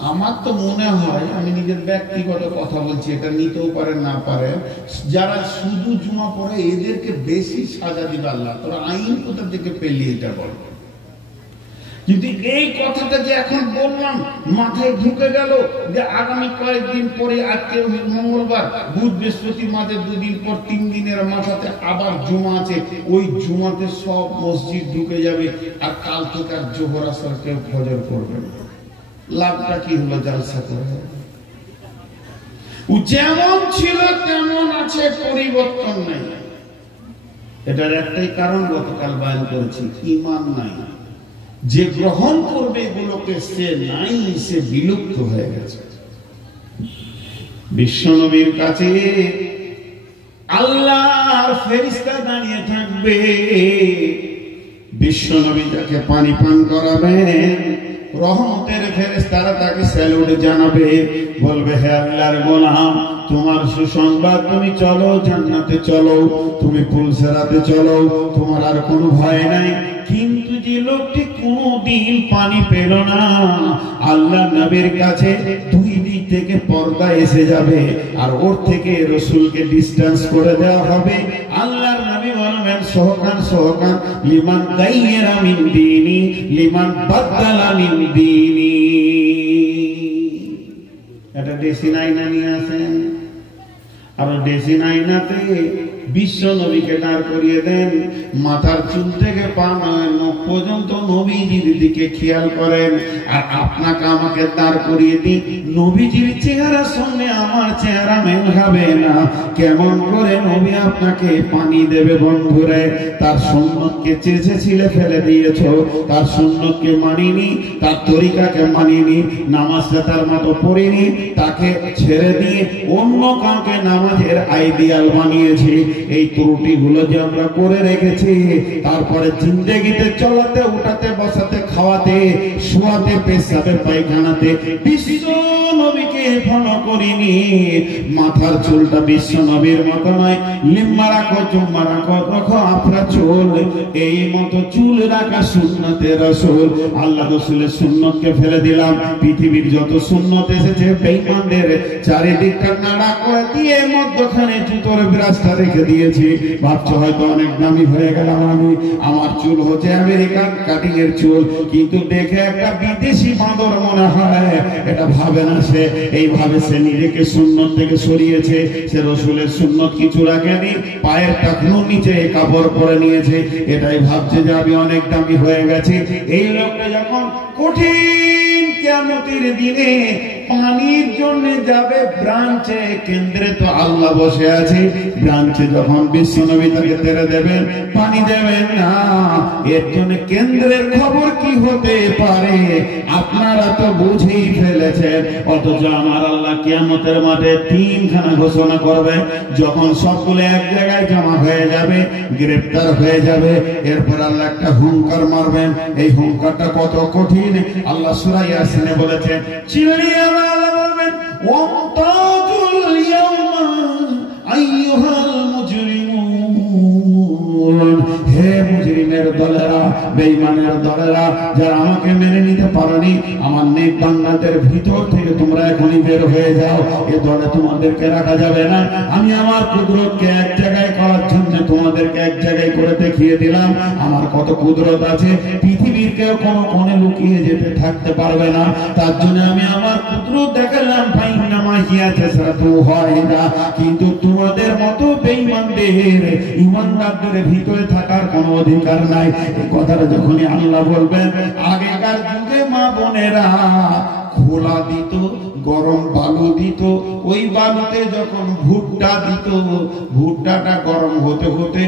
আমার তো মনে হয়, আমি নিজের ব্যক্তিগত কথা বলছি, এটা নিতেও পারে না পারে, যারা শুধু জুমা পড়ে এদেরকে বেশি সাজা দিবে আল্লাহ। তোরা আইন কোথা থেকে পেলি এটা বল? কিন্তু এই কথাটা যে এখন বললাম মাথায় ঢুকে গেল যে আগামী কয়েকদিন পরে, আজকে মঙ্গলবার, বুধ বৃহস্পতি মাঝে 2 দিন পর 3 দিনের মাথাতে আবার জুমা আছে, ওই জুমাতে সব মসজিদ ঢুকে যাবে, আর কাল থেকে আর জোহর আসর কেউ ফজর করবে না। লাভটা কি হলো? জালসা করে যেমন ছিল তেমন আছে, পরিবর্তন নাই। এটার একটাই কারণ গতকাল বয়ান করেছি, ঈমান নাই। যে গ্রহণ করবে এগুলোকে সে নাই, সে বিলুপ্ত হয়ে গেছে। বিশ্বনবীর কাছে আল্লাহর ফেরেশতা দাঁড়িয়ে থাকবে, বিশ্বনবী তাকে পানি পান করাবেন, রহমতের ফেরেশতারা তাকে স্যালুট জানাবে, বলবে হে আল্লাহর গোলাম, তোমার সুসংবাদ, তুমি চলো জান্নাতে চলো, তুমি পুলসেরাতে চলো, তোমার আর কোনো ভয় নাই। কিন্তু যে লোকটি কোনদিন পানি পেল না, আল্লাহ নবীর কাছে 2 দিক থেকে পর্দা এসে যাবে, আর ওর থেকে রাসূলকে ডিসটেন্স করে দেওয়া হবে। আল্লাহর নবী বলবেন সোহকান লিমান গায়রা মিন দীনি লিমান বাদদালা মিন দীনি। এটা দেশি আয়না নিয়ে আসেন, আর দেশি আয়নাতে বিশ্ব নবীকে দাঁড় করিয়ে দেন, মাথার চুল থেকে পা নখ পর্যন্ত নবীজির দিকে খেয়াল করেন, আর আপনাকে আমাকে দাঁড় করিয়ে দিন, নবীজির চেহারার সঙ্গে আমার চেহারা মেল খাবে না। কেমন করে নবী আপনাকে পানি দেবে? বন্ধুরে, তার সুন্নতকে চেঁচে ছিলে ফেলে দিয়েছ, তার সুন্নতকে মানিনি, তার তরিকাকে মানিনি, নামাজটা তার মতো পড়িনি, তাকে ছেড়ে দিয়ে অন্য কাউকে নামাজের আইডিয়াল বানিয়েছি। এই ত্রুটিগুলো যে আমরা করে রেখেছি, তারপরে জিন্দেগিতে চলাতে, উঠাতে, বসাতে, খাওয়াতে, শোয়াতে, পেশাবে, পায়খানাতে বিশ্ব নবীকে ফলো করিনি। মাথার চুলটা বিশ্ব নবীর মতো নয়, লিম্বা রাখো, জুম্মা রাখো, রাখো আপনার চুল, এই মতো চুল রাখা সুন্নতে রাসূল। আল্লাহ রাসূলের সুন্নতকে ফেলে দিলাম। পৃথিবীর যত সুন্নত এসেছে বেঈমানদের চারিদিকটা নাড়া করে দিয়ে মধ্যখানে জুতোর বিরাজটা রেখে দিয়েছি। ভাবছো হয়তো অনেক দামি হয়ে গেলাম আমি, আমার চুল হচ্ছে আমেরিকান কাটিং এর চুল, কিন্তু দেখে একটা বিদেশি বাঁদর মনে হয়। এটা ভাবে না সে, এইভাবে সে নিজেকে সুন্নত থেকে সরিয়েছে। সে রাসূলের সুন্নত কিছু রাখেনি, পায়ের টাকনুর নিচে কাপড় পরে নিয়েছে, এটাই ভাবছে যে আমি অনেক দামি হয়ে গেছি। এই লোকটা যখন কঠিন কিয়ামতের দিনে পানির জন্য যাবে ব্রাঞ্চে, কেন্দ্রে তো আল্লাহ বসে আছে, ব্রাঞ্চে যখন বিশ্বনবী তাকে তেরে দেবেন, পানি দেবেন না, এর জন্য কেন্দ্রের খবর কি হতে পারে আপনারা তো বুঝেই ফেলেছেন। অথচ আমার আল্লাহ কিয়ামতের মাঠে 3খানা ঘোষণা করবে, যখন সবগুলো এক জায়গায় জমা হয়ে যাবে, গ্রেফতার হয়ে যাবে, এরপর আল্লাহ একটা হুঙ্কার মারবেন। এই হুঙ্কারটা কত কঠিন আল্লাহ সূরা ইয়াসিনে বলেছেন, চিল্লিয়ে আল্লাহ বলবেন, ওয়ামতাজুল ইয়াওমা আইয়ুহাল মুজরিমুন, হে মুজরিমের দলেরা, বেঈমানের দলেরা, যারা আমাকে মেনে নিতে পারোনি, আমার নেক বান্দাদের ভিতর থেকে তোমরা এখনই বের হয়ে যাও, এ দলে তোমাদেরকে রাখা যাবে না। আমি আমার কুদরতকে এক জায়গায় করার জন্য তোমাদেরকে এক জায়গায় করে দেখিয়ে দিলাম। আমার কত কুদরত আছে, পৃথিবীর কেউ কোনো কোণে লুকিয়ে যেতে থাকতে পারবে না, তার জন্য আমি আমার কুদরত দেখালাম। ফাইন্নামা হিয়া জাসাতু হায়দা, কিন্তু তোমাদের মতো বেঈমানদের, ঈমানদারদের ভিতরে থাকার কোনো অধিকার নাই। এই কথাটা যখনই আল্লাহ বলবেন, আগেকার যুগে মা বোনেরা খোলা দিত, গরম বালু দিত, ওই বালুতে যখন ভুট্টা দিত, ভুট্টাটা গরম হতে হতে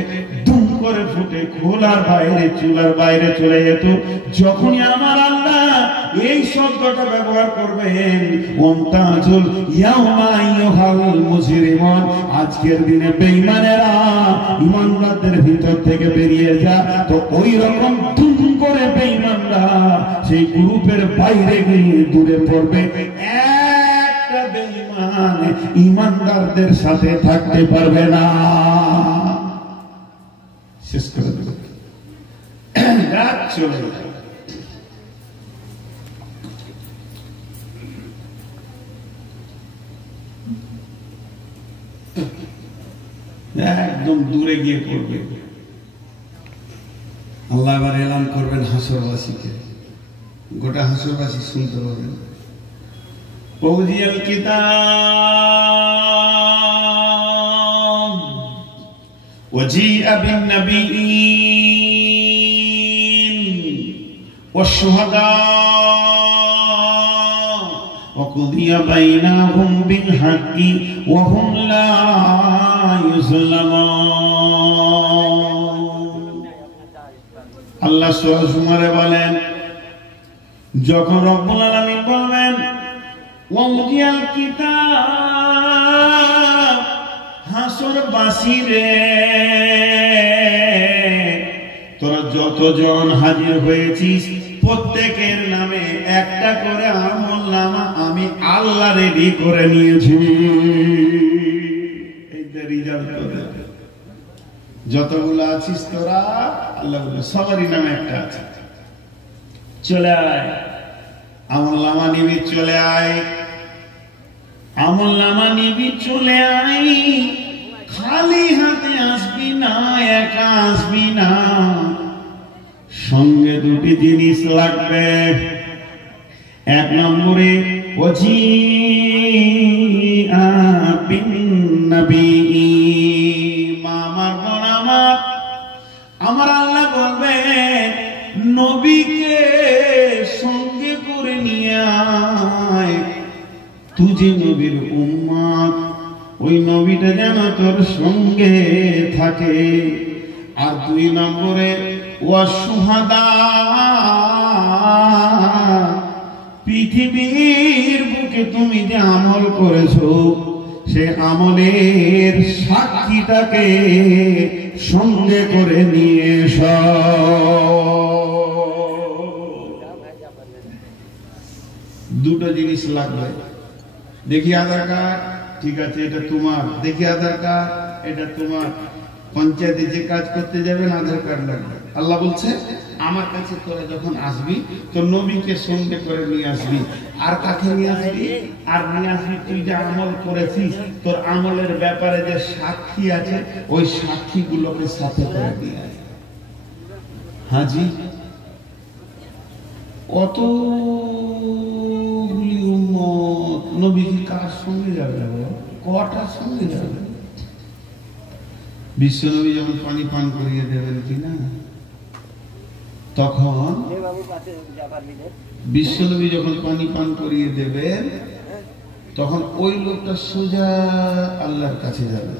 দুম করে ফুটে খোলার বাইরে, চুলার বাইরে চলে যেত। যখনই আমার আল্লাহ এই শব্দটা ব্যবহার করবেন, ওয়ামতাজুল ইয়াওমা আইয়ুহাল মুজরিমুন, আজকের দিনে বেঈমানেরা ঈমানদারদের ভিতর থেকে বেরিয়ে যা, তো ওই রকম দুম করে বেঈমানরা সেই গ্রুপের বাইরে গিয়ে দূরে পড়বে। একটা বেঈমান ঈমানদারদের সাথে থাকতে পারবে না। শেষ করে দেবে, রাত চলে যাবে। একদম দূরে গিয়ে পড়বে। আল্লাহ এবার এলান করবেন হাসরবাসীকে, গোটা হাসরবাসী শুনতে পাবেন। ওজিয়াল কিতাব ওয়াজিআ বিন নাবিয়্যিন ওয়াশ-শুহাদা ওয়া কুদিয়া বাইনাহুম বিল হাক্কি ওয়া হুম লা ইউযলামুন। আল্লাহ সূরা জুমারে বলেন, যখন রব্বুল আলামিন বলবেন ওয়াজিয়াল কিতাব, হাসরবাসী রে তোরা যতজন হাজির হয়েছিস প্রত্যেকের নামে একটা করে আমলনামা আমি আল্লাহ রেডি করে নিয়েছি। এই যে রিজাল্ট তোদের যতগুলো আছিস তোরা, আল্লাহ বলে সবারই নামে একটা আছে। চলে আয় আমলনামা নিবি, চলে আয় আমলনামা নিবি, চলে আয়। খালি হাতে আসবি না, একা আসবি না, সঙ্গে দুটি জিনিস লাগবে। এক নম্বরে ওয়াজিআ বিন নাবিয়্যিন, আমার বোন আমার আল্লাহ বলবেন নবীকে সঙ্গে করে নিয়ে আয়। তুই যে নবীর উম্মত, ওই নবীটা যেন তোর সঙ্গে থাকে। আর দুই নম্বরে ওয়াশ-শুহাদা, পৃথিবীর বুকে তুমি যে আমল করেছো সে আমলের সাক্ষীটাকে সঙ্গে করে নিয়ে এসো। দুটো জিনিস লাগবে। দেখি আধার কার্ড, ঠিক আছে এটা তোমার। দেখি আধার কার্ড, এটা তোমার। পঞ্চায়েতে যে কাজ করতে যাবেন আধার কার্ড লাগবে। আল্লাহ বলছে আমার কাছে তোরা যখন আসবি তোর নবীকে সঙ্গে করে নিয়ে আসবি। আর কাকে নিয়ে আসবি? আর নিয়ে আসবি তুই যে আমল করেছিস, তোর আমলের ব্যাপারে যে সাক্ষী আছে ওই সাক্ষীগুলোকে সাথে করে নিয়ে আসবি। হাজি অতগুলি উম্মত, নবী কি কার সঙ্গে যাবে? কটার সঙ্গে যাবে? বিশ্বনবী যখন পানি পান করিয়ে দেবেন কিনা, তখন বিশ্বনবী যখন পানি পান করিয়ে দেবেন তখন ওই লোকটা সোজা আল্লাহর কাছে যাবে,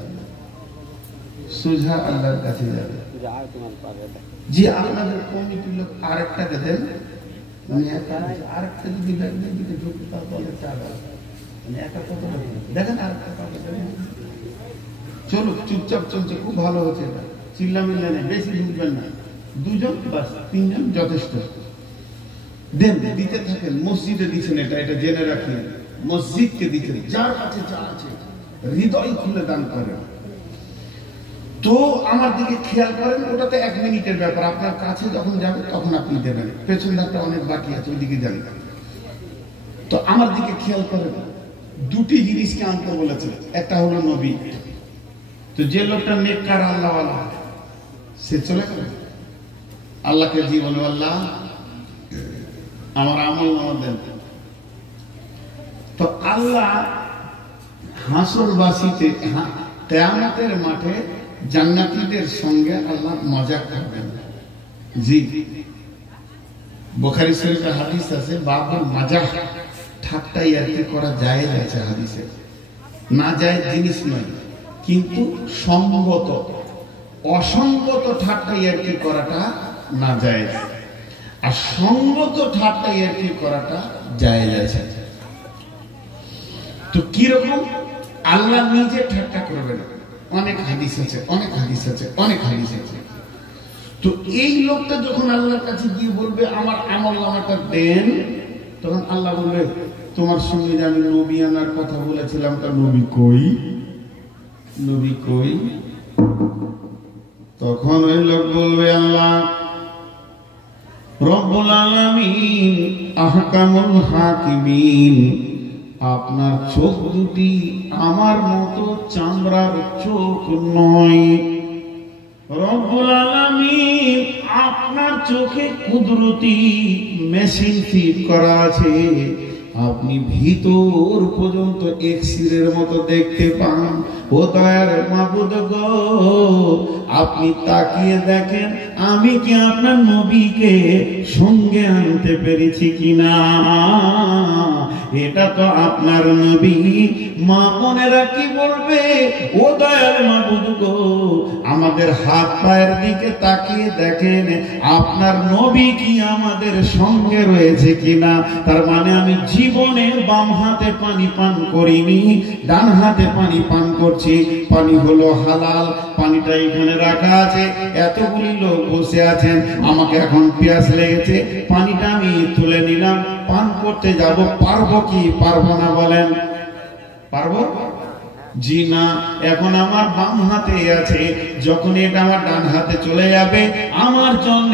সোজা আল্লাহর কাছে যাবে। যে আপনাদের কমিটির লোক আরেকটাকে দেন, আরেকটা যদি দিকে ঢুকতে দেখেন আরেকটা চলো, চুপচাপ চলছে, খুব ভালো হচ্ছে, এটা চিল্লামিল্লা নেই, বেশি ঢুকবেন না, দুজন বাস, তিনজন যথেষ্ট। দেন, দিতে থাকেন। মসজিদে দিচ্ছেন, এটা জেনে রাখেন, মসজিদকে দিচ্ছেন। যার কাছে যা আছে হৃদয় খুলে দান করেন। তো আমার দিকে খেয়াল করেন, ওটাতে 1 মিনিটের ব্যাপার। আপনার কাছে যখন যাবে তখন আপনি দেবেন। পেছন ধারটা অনেক বাকি আছে, ওইদিকে যান। তো আমার দিকে খেয়াল করেন, দুটি জিনিসকে আনতে বলেছে। একটা হলো নবী। তো যে লোকটা নেককার আল্লাহওয়ালা সে চলে গেল, আল্লাহকে জি বলে, আল্লাহ আমার আমল নামা দেন। তো আল্লাহ হাসরবাসীতে কিয়ামতের মাঠে জান্নাতীদের সঙ্গে আল্লাহ মজা করবেন। জি, বুখারী শরীফে হাদিস আছে, বাবুল মাজাহ, ঠাট্টা ইয়ার্কি করা জায়েজ আছে হাদিসে, না জায়েজ জিনিস নয়, কিন্তু সঙ্গত। অসঙ্গত ঠাট্টা ইয়ার্কি করাটা না জায়েজ, আর সঙ্গত ঠাট্টা ইয়ার্কি করাটা জায়েজ আছে। তো কি রকম? আল্লাহ নিজে ঠাট্টা করবেন। অনেক হাদিস আছে, অনেক হাদিস আছে, অনেক হাদিস আছে। তো এই লোকটা যখন আল্লাহর কাছে গিয়ে বলবে আমার আমলনামাটা দেন, তখন আল্লাহ বলবে তোমার সঙ্গে যে আমি নবী আনার কথা বলেছিলাম তা নবী কই? নবী কই? তখন ওই লোক বলবে আল্লাহ রব্বুল আলামিন আহকামুল হাকিমিন, আপনার চোখ দুটি আমার মতো চামড়ার চোখ নয়। রব্বুল আলামিন আপনার চোখে কুদরতি মেশিন ফিট করা আছে, আপনি ভিতর পর্যন্ত এক্সরের মতো দেখতে পান। ও দয়ার মাবুদ গো, আপনি তাকিয়ে দেখেন আমি কি আপনার নবীকে সঙ্গে আনতে পেরেছি কিনা। এটা তো আপনার নবী। মা বোনেরা কি বলবে, ও দয়ার মাবুদ গো, আমাদের হাত পায়ের দিকে তাকিয়ে দেখেন আপনার নবী কি আমাদের সঙ্গে রয়েছে কিনা। তার মানে আমি জীবনে বাম হাতে পানি পান করিনি, ডান হাতে পানি পান করছি। পানি হলো হালাল, পানিটা এখানে রাখা আছে, এতগুলি লোক বসে আছেন, আমাকে এখন পিয়াস লেগেছে, পানিটা আমি তুলে নিলাম, পান করতে যাব, পারবো কি পারবো না বলেন? পারবো? জি না। এখন আমার বাম হাতে আছে, যখন এটা আমার ডান হাতে চলে যাবে আমার জন্য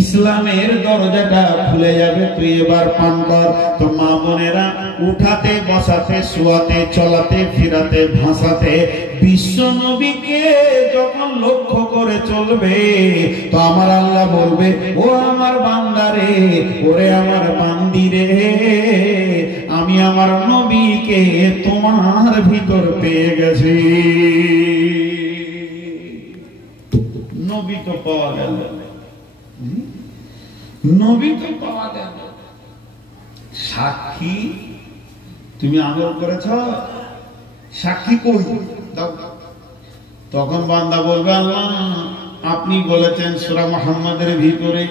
ইসলামের দরজাটা খুলে যাবে। তুই এবার পান কর। তো মা বোনেরা, উঠাতে বসাতে শোয়াতে চলাতে ফিরাতে ভাসাতে বিশ্ব নবীকে যখন লক্ষ্য করে চলবে, তো আমার আল্লাহ বলবে, ও আমার বান্দারে, ওরে আমার বান্দিরে, আমি আমার নবীকে তোমার ভিতর পেয়ে গেছি। নবী তো পাওয়া গেল, নবী তো পাওয়া গেল। সাক্ষী তুমি আমল করেছ, সাক্ষী কই দাও। তখন বান্দা বলবে, আল্লাহ আপনি বলেছেন সূরা মুহাম্মাদের ভিতরে,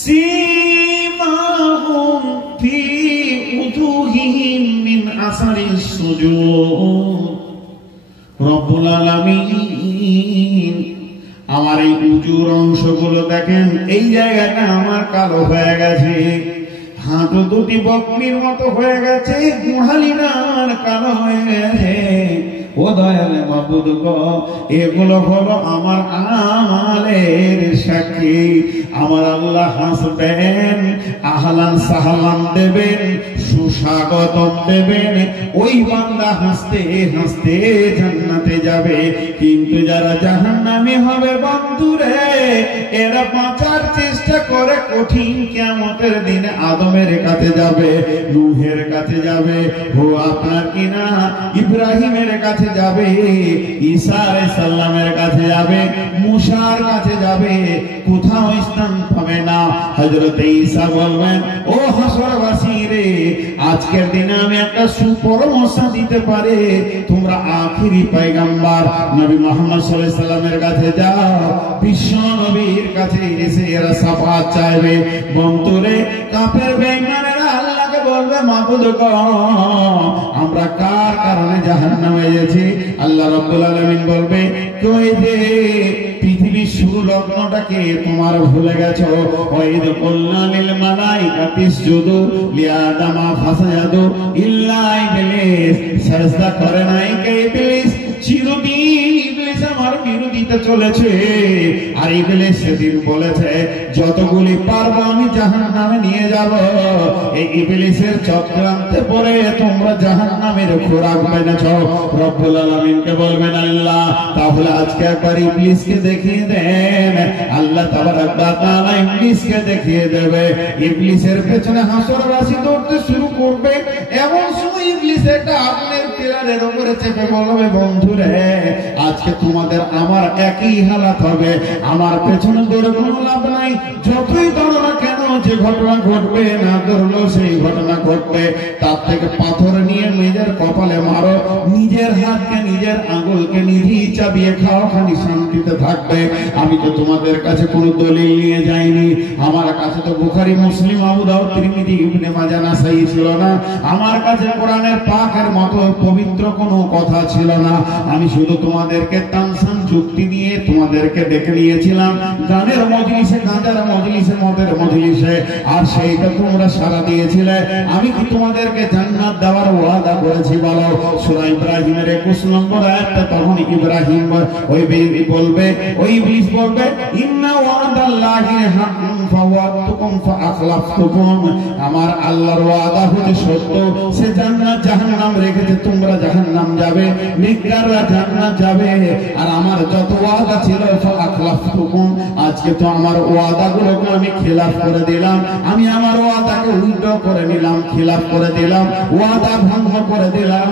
সীমাহুম ফি উজুহিহিম মিন আসারিস সুজুদ। রব্বুল আলামিন আমার এই উজুর অংশগুলো দেখেন, এই জায়গাটা আমার কালো হয়ে গেছে, হাঁটু দুটি বকরির মতো হয়ে গেছে, গোড়ালিটা আমার কালো হয়ে গেছে। ও দয়াল মাবুদ গো, এগুলো হলো আমার আমালের সাক্ষী। আমার আল্লাহ হাসবেন, আহলান সাহলান দেবেন, সুস্বাগতম দেবেন। ওই বান্দা হাসতে হাসতে জান্নাতে যাবে। কিন্তু যারা জাহান্নামী হবে বন্ধুরে, এরা বাঁচার চেষ্টা করে কঠিন কিয়ামতের দিনে আদমের কাছে যাবে, নূহের কাছে যাবে, ও আপনার কিনা ইব্রাহিমের কাছে যাবে, ঈসা আলাইহিস সালামের কাছে যাবে, মুসার কাছে যাবে, কোথাও স্থান পাবে না। হযরত ঈসা বলবেন, ও হাসরবাসী রে, আজকের দিনে আমি একটা সুপরামর্শ দিতে পারি, তোমরা আখিরি পয়গম্বর নবী মুহাম্মদ সাল্লাল্লাহু আলাইহি সাল্লামের কাছে যাও। বিশ্ব নবীর কাছে এসে এরা শাফাআত চাইবে। বন্ধুরে, কাফের বেঈমানেরা আল্লাহকে বলবে, মাবুদ গো, আমরা কার কারণে জাহান্নামে গেছি? আল্লাহ রাব্বুল আলামিন বলবে, কই যে পৃথিবীর শুরু লগ্নটাকে তোমার ভুলে গেছো। ওয়াইদ কুলনা লিল মালাইকাতি ইসজুদু লিআদামা ফাসাজাদু ইল্লা ইবলিস, সাজদা করে নাই কে ইবলিস। চিরদিন ইবলিস আমার বিরোধিতা চলেছে, আর ইবলিস সেদিন বলেছে যতগুলি পারবো আমি জাহান্নামে নিয়ে যাব। এই ইবলিসের চক্রান্তে পড়ে তোমরা জাহান্নামের খোরাক মেনেছো। রব্বুল আলামিনকে বলবেন, আল্লাহ তাহলে আজকে একবার ইবলিসকে দেখিয়ে দেন। আল্লাহ তাবারাক ওয়া তাআলা ইবলিসকে দেখিয়ে দেবে। ইবলিসের পেছনে হাসরবাসী দৌড়তে শুরু করবে। এমন সময় ইবলিস একটা আগুনের পিলারের উপরে চেপে বলবে, বন্ধুরে, আজকে তোমাদের আমার একই হালাত হবে। আমার পেছনে দৌড়ে কোনো লাভ নাই, যতই দৌড়ো না কেন, যে ঘটনা ঘটবে না ধরলো সেই ঘটনা ঘটবে। তার থেকে পাথর নিয়ে নিজের কপালে মারো, নিজের হাতকে নিজের আঙ্গুলকে নিজেই চাবিয়ে খাও, খালি শান্তিতে থাকবে। আমি তো তোমাদের কাছে কোনো দলিল নিয়ে যাইনি, আমার কাছে তো বুখারী মুসলিম আবু দাউদ তিরমিজি ইবনে মাজাহ নাসাঈ ছিল না, আমার কাছে কোরআনের পাকের মতো পবিত্র কোনো কথা ছিল না। আমি শুধু তোমাদেরকে তানসান যুক্তি দিয়ে তোমাদেরকে ডেকে নিয়েছিলাম গানের মজলিসে, গাঁজার মজলিসে, মদের মজলিসে, আর সেইটা তোমরা সাড়া দিয়েছিলে। আমি কি তোমাদেরকে জান্নাত দেওয়ার ওয়াদা করেছি বলো? সূরা ইব্রাহিমের 21 নম্বর আয়াতটা তখন ইব্রাহিম ওই বলবে, ওই ইবলিস বলবে, ইন্না ওয়াদাল্লাহি হাক্কুন ফাওয়াদতুকুম ফাআখলাফতুকুম। আমার আল্লাহর ওয়াদা হচ্ছে সত্য, সে জান্নাত জাহান্নাম রেখেছে, তোমরা জাহান্নাম যাবে, নেককাররা জান্নাত যাবে। আর আমার যত ওয়াদা ছিল ফাআখলাফতুকুম, আজকে তো আমার ওয়াদাগুলোকে আমি খিলাফ করে দিলাম, আমি আমার ওয়াদাকে উল্টো করে নিলাম, খিলাফ করে দিলাম, ওয়াদা ভঙ্গ করে দিলাম।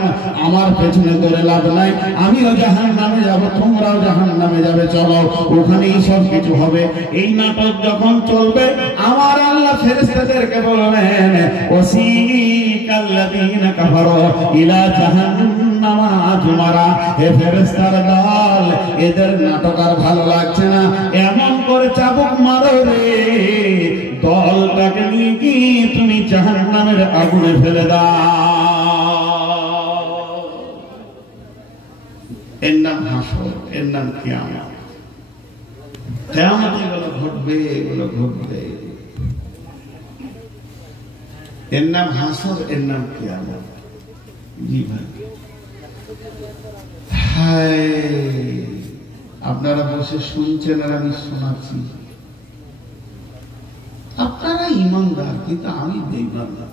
আমার পেছনে ধরে লাভ নাই, আমিও জাহান্নামে যাব, তোমরাও জাহান্নামে যাবে, চলো ওখানেই সব কিছু হবে। এই নাটক যখন চলবে আমার আল্লাহ ফেরেশতাদেরকে বলবেন ওয়াসিকাল্লাযীনা কাফারু ইলা জাহান্নামা যুমারা, হে ফেরেশতার দল, এদের নাটক আর ভালো লাগছে না, এমন করে চাবুক মারো রে, দলটাকে নিয়ে গিয়ে তুমি জাহান্নামের আগুনে ফেলে দাও। এর নাম হাসর, এর নাম কিয়ামত। কিয়ামত এগুলো ঘটবে, এগুলো ঘটবে। এর নাম হাসর, এর নাম কিয়ামত। জি ভাই, হায় আপনারা বসে শুনছেন আর আমি শোনাচ্ছি। আপনারা ইমানদার, কিন্তু আমি বেঈমানদার।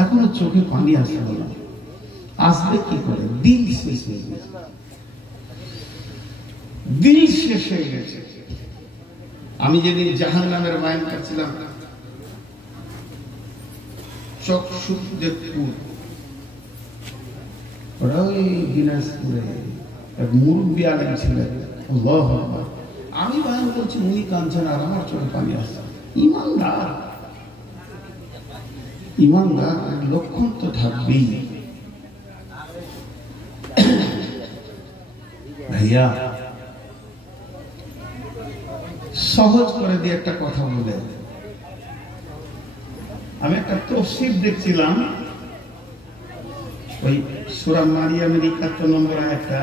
এখনো চোখে পানি আসছে না, আসবে কি করে? দিল শেষ হয়ে গেছে, দিল শেষ হয়ে গেছে। আমি যেদিন জাহান্নামের বয়ান করছিলাম চকসুদেবপুর, ওই দিনাজপুরে এক মুরব্বী আলেম ছিলেন, আল্লাহু আকবার। আমি বয়ান করছি, উনি কাঁদছেন আর আমার চোখে পানি আসছে। ইমানদার, ইমানদার লক্ষণ তো থাকবেই। ভাইয়া সহজ করে দিয়ে একটা কথা বলে, আমি একটা তফসির দেখছিলাম, ওই সূরা মারিয়ামের ৭১ নম্বর আয়াতটা,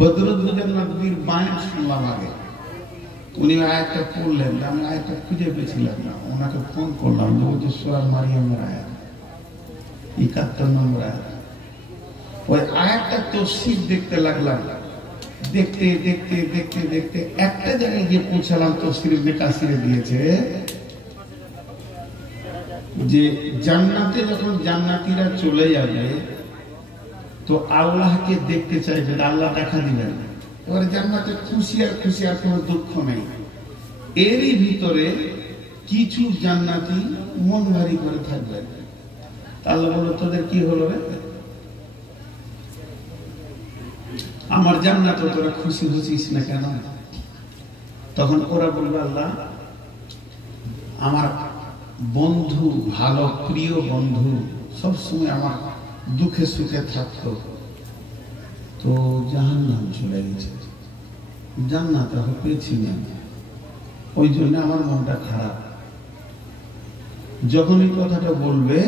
বদরুদ্দোজা নবীর বায়ান শুনলাম আগে, উনি আয়াতটা পড়লেন, আমি আয়াতটা খুঁজে পেয়েছিলাম না, ওনাকে ফোন করলাম, যে সূরা মারিয়ামের আয়াত ৭১ নম্বর আয়াত, ওই আয়াতটা তফসির দেখতে লাগলাম। দেখতে দেখতে দেখতে দেখতে একটা জায়গায় গিয়ে পৌঁছালাম, তফসির ইবনে কাসিরে দিয়েছে যে জান্নাতে যখন জান্নাতীরা চলে যাবে তো আল্লাহকে দেখতে চাইবে, আল্লাহ দেখা দিবেন। এবারে জান্নাতে খুশি আর খুশি, আর কোনো দুঃখ নেই। এরই ভিতরে কিছু জান্নাতি মন ভারী করে থাকবে। আল্লাহ বলল, তোদের কি হলো রে? আমার জান্নাতে তোরা খুশি হচ্ছিস না কেন? তখন ওরা বলবে, আল্লাহ আমার বন্ধু, ভালো প্রিয় বন্ধু সবসময় আমার দুঃখে সুখে থাকতো, তো জাহান্নাম চলে গেছে, জান্নাত পেয়েছি না, ওই জন্য আমার মনটা খারাপ। যখন এই কথাটা বলবে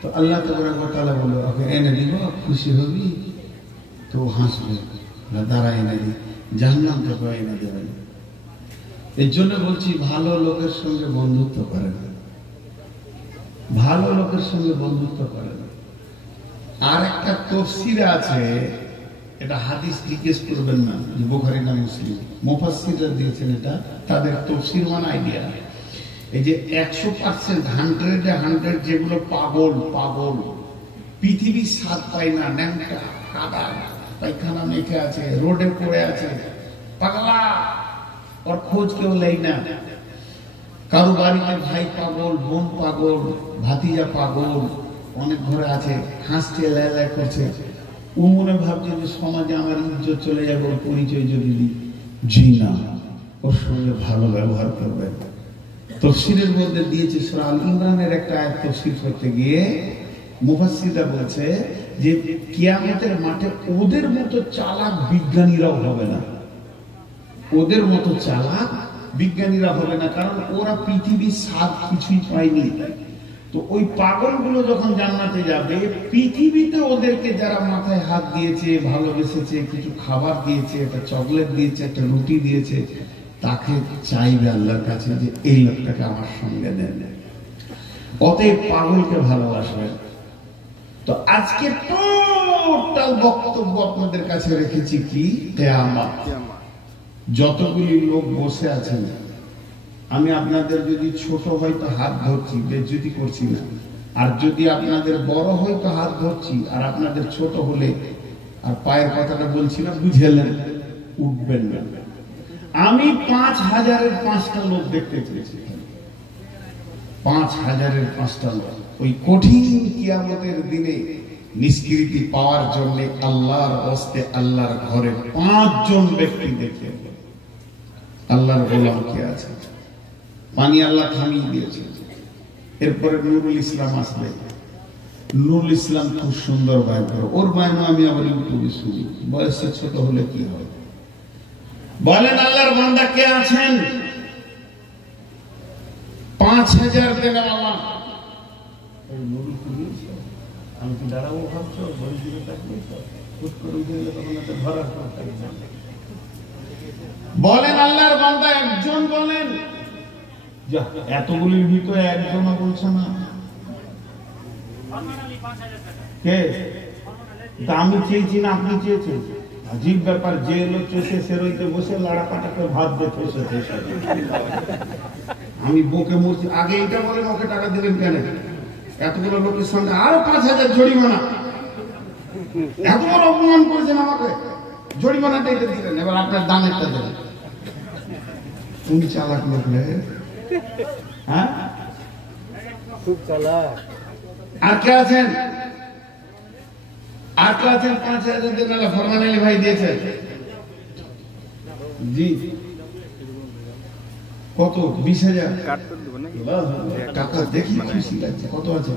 তো আল্লাহ তাআলা বলবে, ওকে এনে দিব, খুশি হবি? তো হাসবে, দাঁড়া এনে দি, জাহান্নাম তোকে এনে দেবে। এর জন্য বলছি, ভালো লোকের সঙ্গে বন্ধুত্ব করেন, ভালো লোকের সঙ্গে বন্ধুত্ব করেন। আর একটা তাফসীরে আছে, এটা হাদিস জিজ্ঞেস করবেন না, যে বুখারী না মুসলিম, মুফাসসিররা দিয়েছেন এটা, তাদের তাফসীর মানে আইডিয়া। এই যে 100% 100 যেগুলো পাগল পাগল, পৃথিবীর স্বাদ পায় না, ন্যাংটা কাদা পায়খানা মেখে আছে, রোডে পড়ে আছে, পাগলা, ওর খোঁজ কেউ নেই না। কারো বাড়িতে ভাই পাগল, বোন পাগল, ভাতিজা পাগল, অনেক ঘরে আছে, হাসছে, লাই করছে। ও মনে ভাবছে যে সমাজে আমার ইজ্জত চলে যাবে, ওর পরিচয় যদি দিই। জি না, ওর সঙ্গে ভালো ব্যবহার করবেন। তাফসীরের মধ্যে দিয়েছে, সূরা আল ইমরানের একটা আয়াত তাফসীর করতে গিয়ে মুফাসসিররা বলছে যে কিয়ামতের মাঠে ওদের মতো চালাক বিজ্ঞানীরাও হবে না, ওদের মতো চালাক বিজ্ঞানীরা হবে না, কারণ ওরা পৃথিবীর স্বাদ কিছুই পায়নি। তো ওই পাগলগুলো যখন জান্নাতে যাবে, পৃথিবীতে ওদেরকে যারা মাথায় হাত দিয়েছে, ভালোবেসেছে, কিছু খাবার দিয়েছে, একটা চকলেট দিয়েছে, একটা রুটি দিয়েছে, তাকে চাইবে আল্লাহর কাছে যে এই লোকটাকে আমার সঙ্গে দেন। অতএব পাগলকে ভালোবাসবেন। তো আজকে টোটাল বক্তব্য আপনাদের কাছে রেখেছি কি? কিয়ামত। যতগুলি লোক বসে আছেন, আমি আপনাদের যদি ছোট হয় তো হাত ধরছি, বেজ্জতি করছি না। আর যদি আপনাদের বড় হয় তো হাত ধরছি, আর আপনাদের ছোট হলে আর পায়ের কথাটা বলছিলাম, বুঝেলেন? উঠবেন না। আমি 5000-এর 5টা লোক দেখতে চেয়েছি। 5000-এর 5টা লোক ওই কঠিন কিয়ামতের দিনে নিষ্কৃতি পাওয়ার জন্য আল্লাহর হস্তে আল্লাহর ঘরে 5 জন ব্যক্তি দেখে আল্লাহর গোলাম কে আছে। পানি আল্লাহ থামিয়ে দিয়েছে। এরপরে নুরুল ইসলাম আসবে। নুরুল ইসলাম খুব সুন্দর বয়ান করে, ওর বয়ানও আমি আবার ইউটিউবে শুনি। বয়সে ছোট হলে কি হয়? বলেন আল্লাহর বান্দা কে আছেন? 5000 দেন আল্লাহ। আমি কি দাঁড়াবো ভাবছো? বলেন আল্লাহর বান্দা একজন বলেন। এতগুলির ভিতরে একজনও বলছে না। কে? আমি চেয়েছি না আপনি চেয়েছেন? আজীব ব্যাপার। যে লোক চেয়েছে সে রইতে বসে লাড়া কাটা করে ভাত দেখে আমি বকে মরছি। আগে এইটা বলে ওকে টাকা দিলেন কেন? এতগুলো লোকের সঙ্গে আরো 5000 জরিমানা। এত বড় অপমান করেছেন আমাকে, জরিমানাটা এটা দিলেন, এবার আপনার দামেরটা দেবেন। তুমি চালাক লোক রে। হ্যাঁ, খুব চালাক। আর কে আছেন? আর কে আছেন? 5000 দিন আল্লাহ ফরমান আলী ভাই দিয়েছেন। জি কত? 20000 টাকা। দেখি খুশি লাগছে। কত আছে?